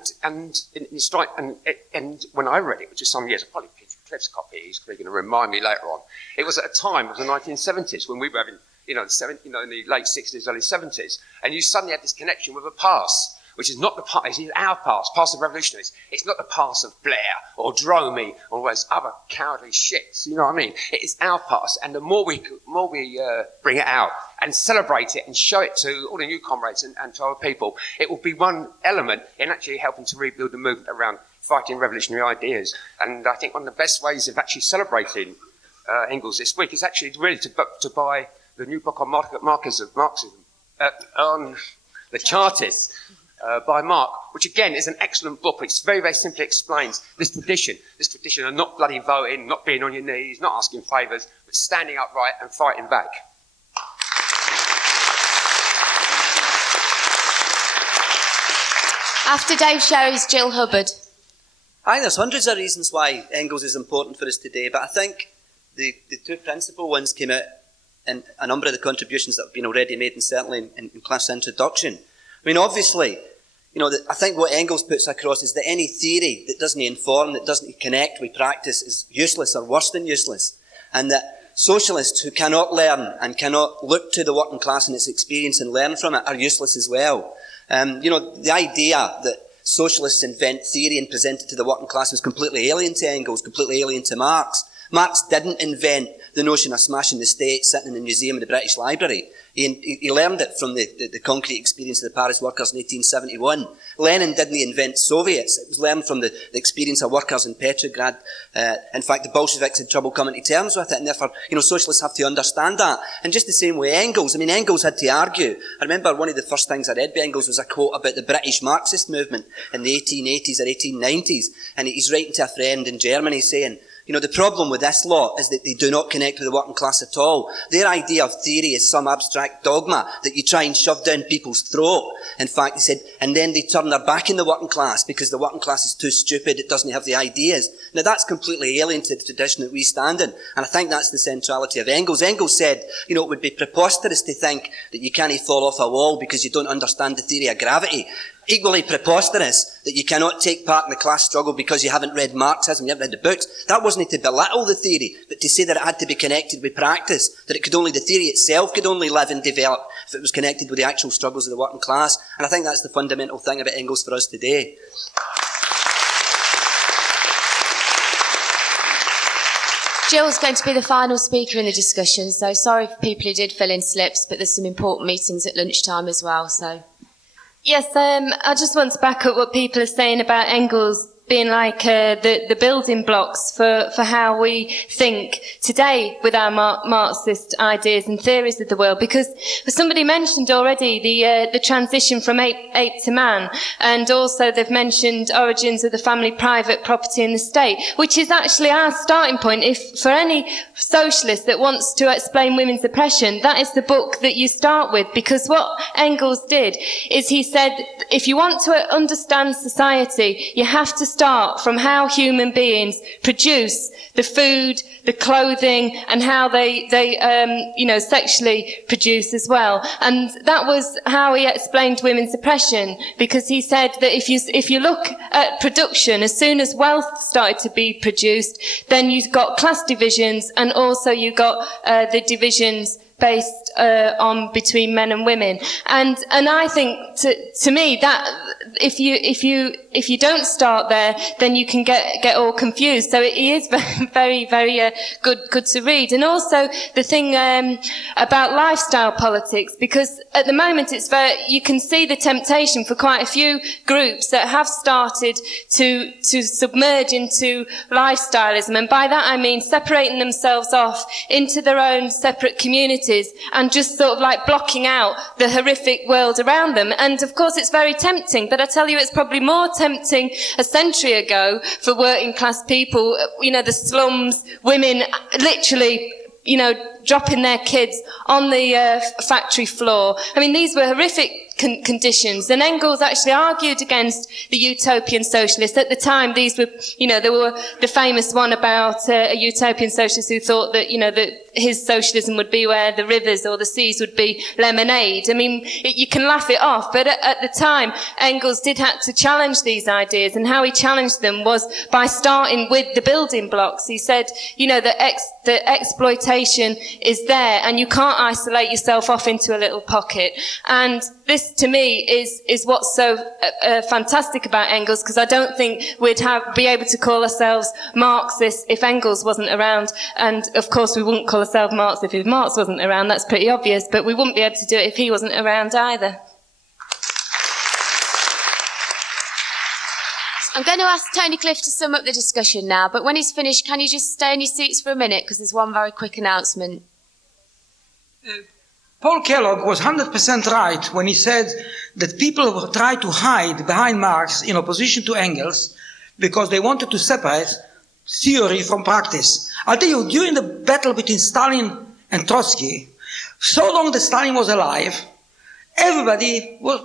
when I read it, which is some years, probably Peter Cliff's copy, he's going to remind me later on. It was at a time of the 1970s when we were having, in the late 60s, early 70s, and you suddenly had this connection with a past, which is not the past, it's our past of revolutionaries. It's not the past of Blair or Dromey or all those other cowardly shits, you know what I mean? It is our past, and the more we bring it out and celebrate it and show it to all the new comrades and to other people, it will be one element in actually helping to rebuild the movement around fighting revolutionary ideas. And I think one of the best ways of actually celebrating Engels this week is actually really to buy the new book on Marxism, on the Chartists, by Mark, which again is an excellent book, which very, very simply explains this tradition of not bloody voting, not being on your knees, not asking favours, but standing upright and fighting back. After Dave Sherry's Jill Hubbard. I think there's hundreds of reasons why Engels is important for us today, but I think the two principal ones came out in a number of the contributions that have been already made, and certainly in class introduction. I mean, obviously, I think what Engels puts across is that any theory that doesn't inform, that doesn't connect with practice is useless or worse than useless. And that socialists who cannot learn and cannot look to the working class and its experience and learn from it are useless as well. The idea that socialists invent theory and present it to the working class was completely alien to Engels, completely alien to Marx. Marx didn't invent the notion of smashing the state sitting in the museum of the British Library. He learned it from the concrete experience of the Paris workers in 1871. Lenin didn't invent Soviets. It was learned from the experience of workers in Petrograd. In fact, the Bolsheviks had trouble coming to terms with it, and therefore, socialists have to understand that. And just the same way Engels. I mean, Engels had to argue. I remember one of the first things I read by Engels was a quote about the British Marxist movement in the 1880s or 1890s. And he's writing to a friend in Germany saying, the problem with this lot is that they do not connect with the working class at all. Their idea of theory is some abstract dogma that you try and shove down people's throat. In fact, he said, and then they turn their back on the working class because the working class is too stupid, it doesn't have the ideas. Now, that's completely alien to the tradition that we stand in. And I think that's the centrality of Engels. Engels said, it would be preposterous to think that you can't fall off a wall because you don't understand the theory of gravity. Equally preposterous that you cannot take part in the class struggle because you haven't read Marxism, you haven't read the books. That wasn't to belittle the theory, but to say that it had to be connected with practice, that the theory itself could only live and develop if it was connected with the actual struggles of the working class. And I think that's the fundamental thing about Engels for us today. Jill's going to be the final speaker in the discussion, so sorry for people who did fill in slips, but there's some important meetings at lunchtime as well, so... Yes, I just want to back up what people are saying about Engels being like the building blocks for how we think today with our Marxist ideas and theories of the world. Because somebody mentioned already the transition from ape to man, and also they've mentioned origins of the family, private property and the state, which is actually our starting point. If for any socialist that wants to explain women's oppression, that is the book that you start with. Because what Engels did is he said, if you want to understand society, you have to start from how human beings produce the food, the clothing, and how they sexually produce as well. And that was how he explained women's oppression, because he said that if you look at production, as soon as wealth started to be produced, then you've got class divisions, and also you've got the divisions based on between men and women. And I think to me that if you don't start there, then you can get all confused. So it is very, very good to read. And also the thing about lifestyle politics, because at the moment you can see the temptation for quite a few groups that have started to submerge into lifestylism, and by that I mean separating themselves off into their own separate communities and just sort of like blocking out the horrific world around them. And of course it's very tempting, but I tell you it's probably more tempting a century ago for working class people, the slums, women literally, dropping their kids on the factory floor. I mean, these were horrific conditions. And Engels actually argued against the utopian socialists. At the time, these were, there were the famous one about a utopian socialist who thought that, that his socialism would be where the rivers or the seas would be lemonade. I mean, you can laugh it off, but at the time, Engels did have to challenge these ideas, and how he challenged them was by starting with the building blocks. He said, the exploitation is there, and you can't isolate yourself off into a little pocket. And this, to me, is what's so fantastic about Engels, because I don't think we'd be able to call ourselves Marxists if Engels wasn't around. And of course, we wouldn't call ourselves Marxists if Marx wasn't around. That's pretty obvious. But we wouldn't be able to do it if he wasn't around either. I'm going to ask Tony Cliff to sum up the discussion now, but when he's finished, can you just stay in your seats for a minute, because there's one very quick announcement. Paul Kellogg was 100% right when he said that people tried to hide behind Marx in opposition to Engels because they wanted to separate theory from practice. I'll tell you, during the battle between Stalin and Trotsky, so long that Stalin was alive, everybody was,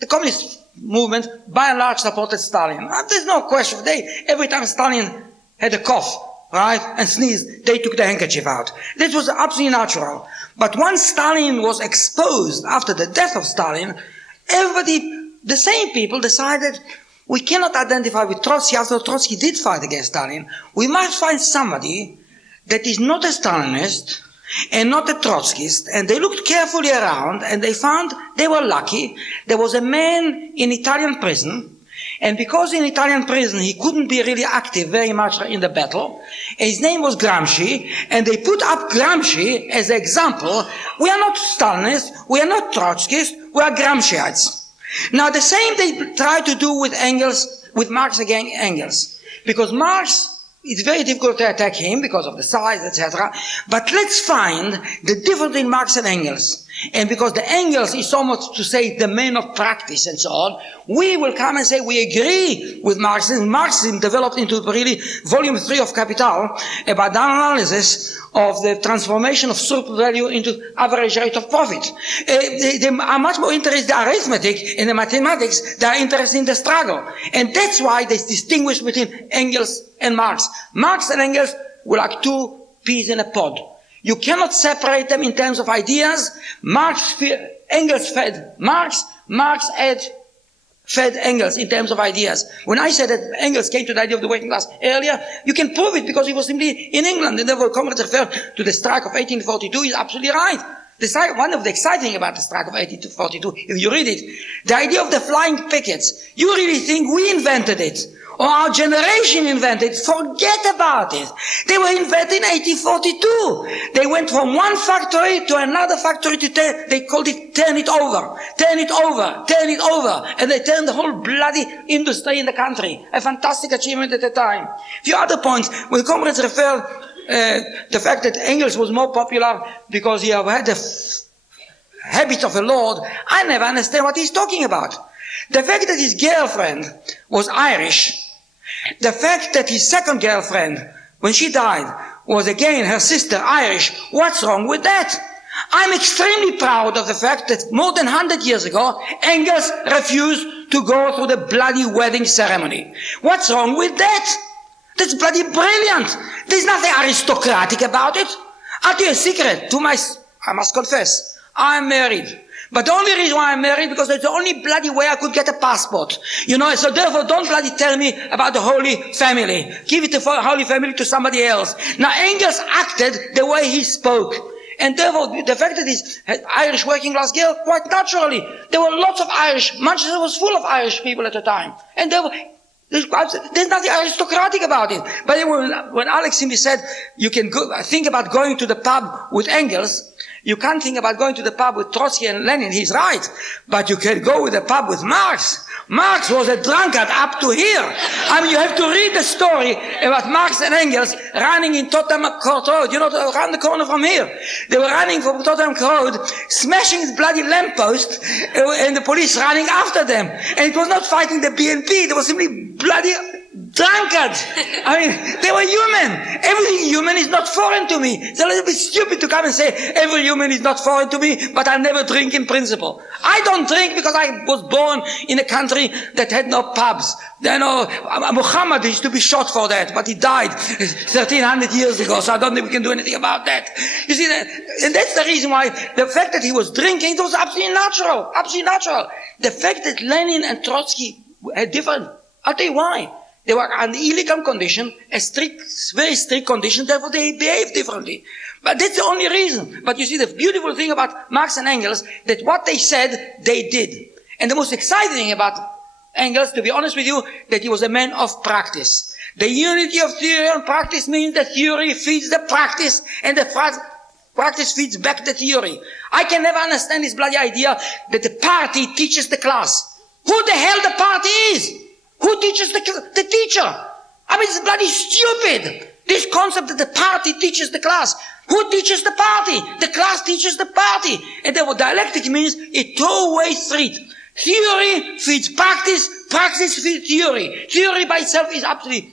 the communist movement by and large supported Stalin. There's no question. Every time Stalin had a cough, right, and sneezed, they took the handkerchief out. This was absolutely natural. But once Stalin was exposed after the death of Stalin, everybody, the same people, decided we cannot identify with Trotsky after Trotsky did fight against Stalin. We must find somebody that is not a Stalinist and not a Trotskyist. And they looked carefully around and they found they were lucky. There was a man in Italian prison, and because in Italian prison he couldn't be really active very much in the battle, his name was Gramsci, and they put up Gramsci as an example. We are not Stalinists, we are not Trotskyists, we are Gramsciites. Now the same they try to do with Engels, with Marx against Engels, because Marx, it's very difficult to attack him because of the size, etc. But let's find the difference in Marx and Engels. And because the Engels is so much to say the man of practice and so on, we will come and say we agree with Marxism. Marxism developed into really volume 3 of Capital about the analysis of the transformation of surplus value into average rate of profit. They are much more interested in the arithmetic and the mathematics. They are interested in the struggle. And that's why they distinguish between Engels and Marx. Marx and Engels were like two peas in a pod. You cannot separate them in terms of ideas. Engels fed Marx, Marx fed Engels in terms of ideas. When I said that Engels came to the idea of the working class earlier, you can prove it because he was simply in England, and therefore comrades refer to the strike of 1842 is absolutely right. The strike, one of the exciting about the strike of 1842, if you read it, the idea of the flying pickets, you really think we invented it, or our generation invented it? Forget about it. They were invented in 1842. They went from one factory to another factory they called it turn it over, turn it over, turn it over. And they turned the whole bloody industry in the country. A fantastic achievement at the time. A few other points. When comrades refer the fact that Engels was more popular because he had the habits of a lord, I never understand what he's talking about. The fact that his girlfriend was Irish, the fact that his second girlfriend, when she died, was again her sister Irish, what's wrong with that? I'm extremely proud of the fact that more than 100 years ago, Engels refused to go through the bloody wedding ceremony. What's wrong with that? That's bloody brilliant. There's nothing aristocratic about it. I'll tell you a secret. I must confess, I'm married. But the only reason why I'm married because that's the only bloody way I could get a passport. You know, so therefore don't bloody tell me about the Holy Family. Give it the Holy Family to somebody else. Now Engels acted the way he spoke. And therefore, the fact that this Irish working class girl, quite naturally, there were lots of Irish, Manchester was full of Irish people at the time. And therefore, there's nothing aristocratic about it. But when Alex simply said, you can think about going to the pub with Engels, you can't think about going to the pub with Trotsky and Lenin, he's right. But you can go with the pub with Marx. Marx was a drunkard up to here. I mean, you have to read the story about Marx and Engels running in Tottenham Court Road. You know, around the corner from here. They were running from Tottenham Court Road, smashing the bloody lamppost, and the police running after them. And it was not fighting the BNP, they were simply bloody drunkards. I mean, they were human. Everything human is not foreign to me. It's a little bit stupid to come and say, every human is not foreign to me, but I never drink in principle. I don't drink because I was born in a country that had no pubs. You know, Muhammad used to be shot for that, but he died 1300 years ago, so I don't think we can do anything about that. You see, and that's the reason why the fact that he was drinking, it was absolutely natural, absolutely natural. The fact that Lenin and Trotsky had different, I'll tell you why. They were under illegal condition, a strict, very strict condition, therefore they behaved differently. But that's the only reason. But you see, the beautiful thing about Marx and Engels, that what they said, they did. And the most exciting thing about Engels, to be honest with you, that he was a man of practice. The unity of theory and practice means that theory feeds the practice, and the practice feeds back the theory. I can never understand this bloody idea that the party teaches the class. Who the hell the party is? Who teaches the teacher? I mean, it's bloody stupid. This concept that the party teaches the class. Who teaches the party? The class teaches the party. And therefore dialectic means a two-way street. Theory feeds practice, practice feeds theory. Theory by itself is absolutely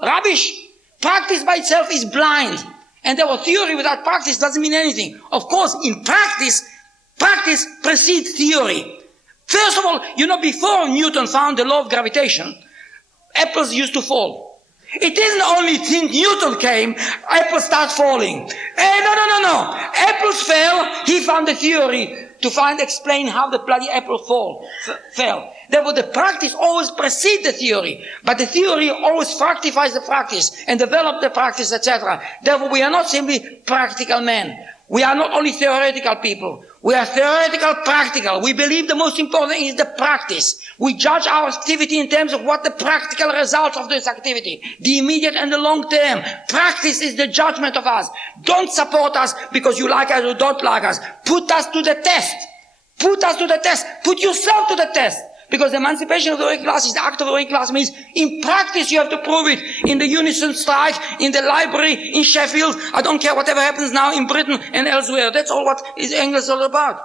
rubbish. Practice by itself is blind. And therefore theory without practice doesn't mean anything. Of course, in practice, practice precedes theory. First of all, you know, before Newton found the law of gravitation, apples used to fall. It isn't only since Newton came, apples start falling. No. Apples fell, he found the theory to explain how the bloody apple fell. Therefore, the practice always precedes the theory, but the theory always fructifies the practice and develops the practice, etc. Therefore, we are not simply practical men. We are not only theoretical people. We are theoretical practical. We believe the most important thing is the practice. We judge our activity in terms of what the practical results of this activity, the immediate and the long term. Practice is the judgment of us. Don't support us because you like us or don't like us. Put us to the test. Put us to the test. Put yourself to the test. Because the emancipation of the working class is the act of the working class means in practice you have to prove it. In the unison strike, in the library, in Sheffield, I don't care whatever happens now in Britain and elsewhere. That's all what Engels is all about.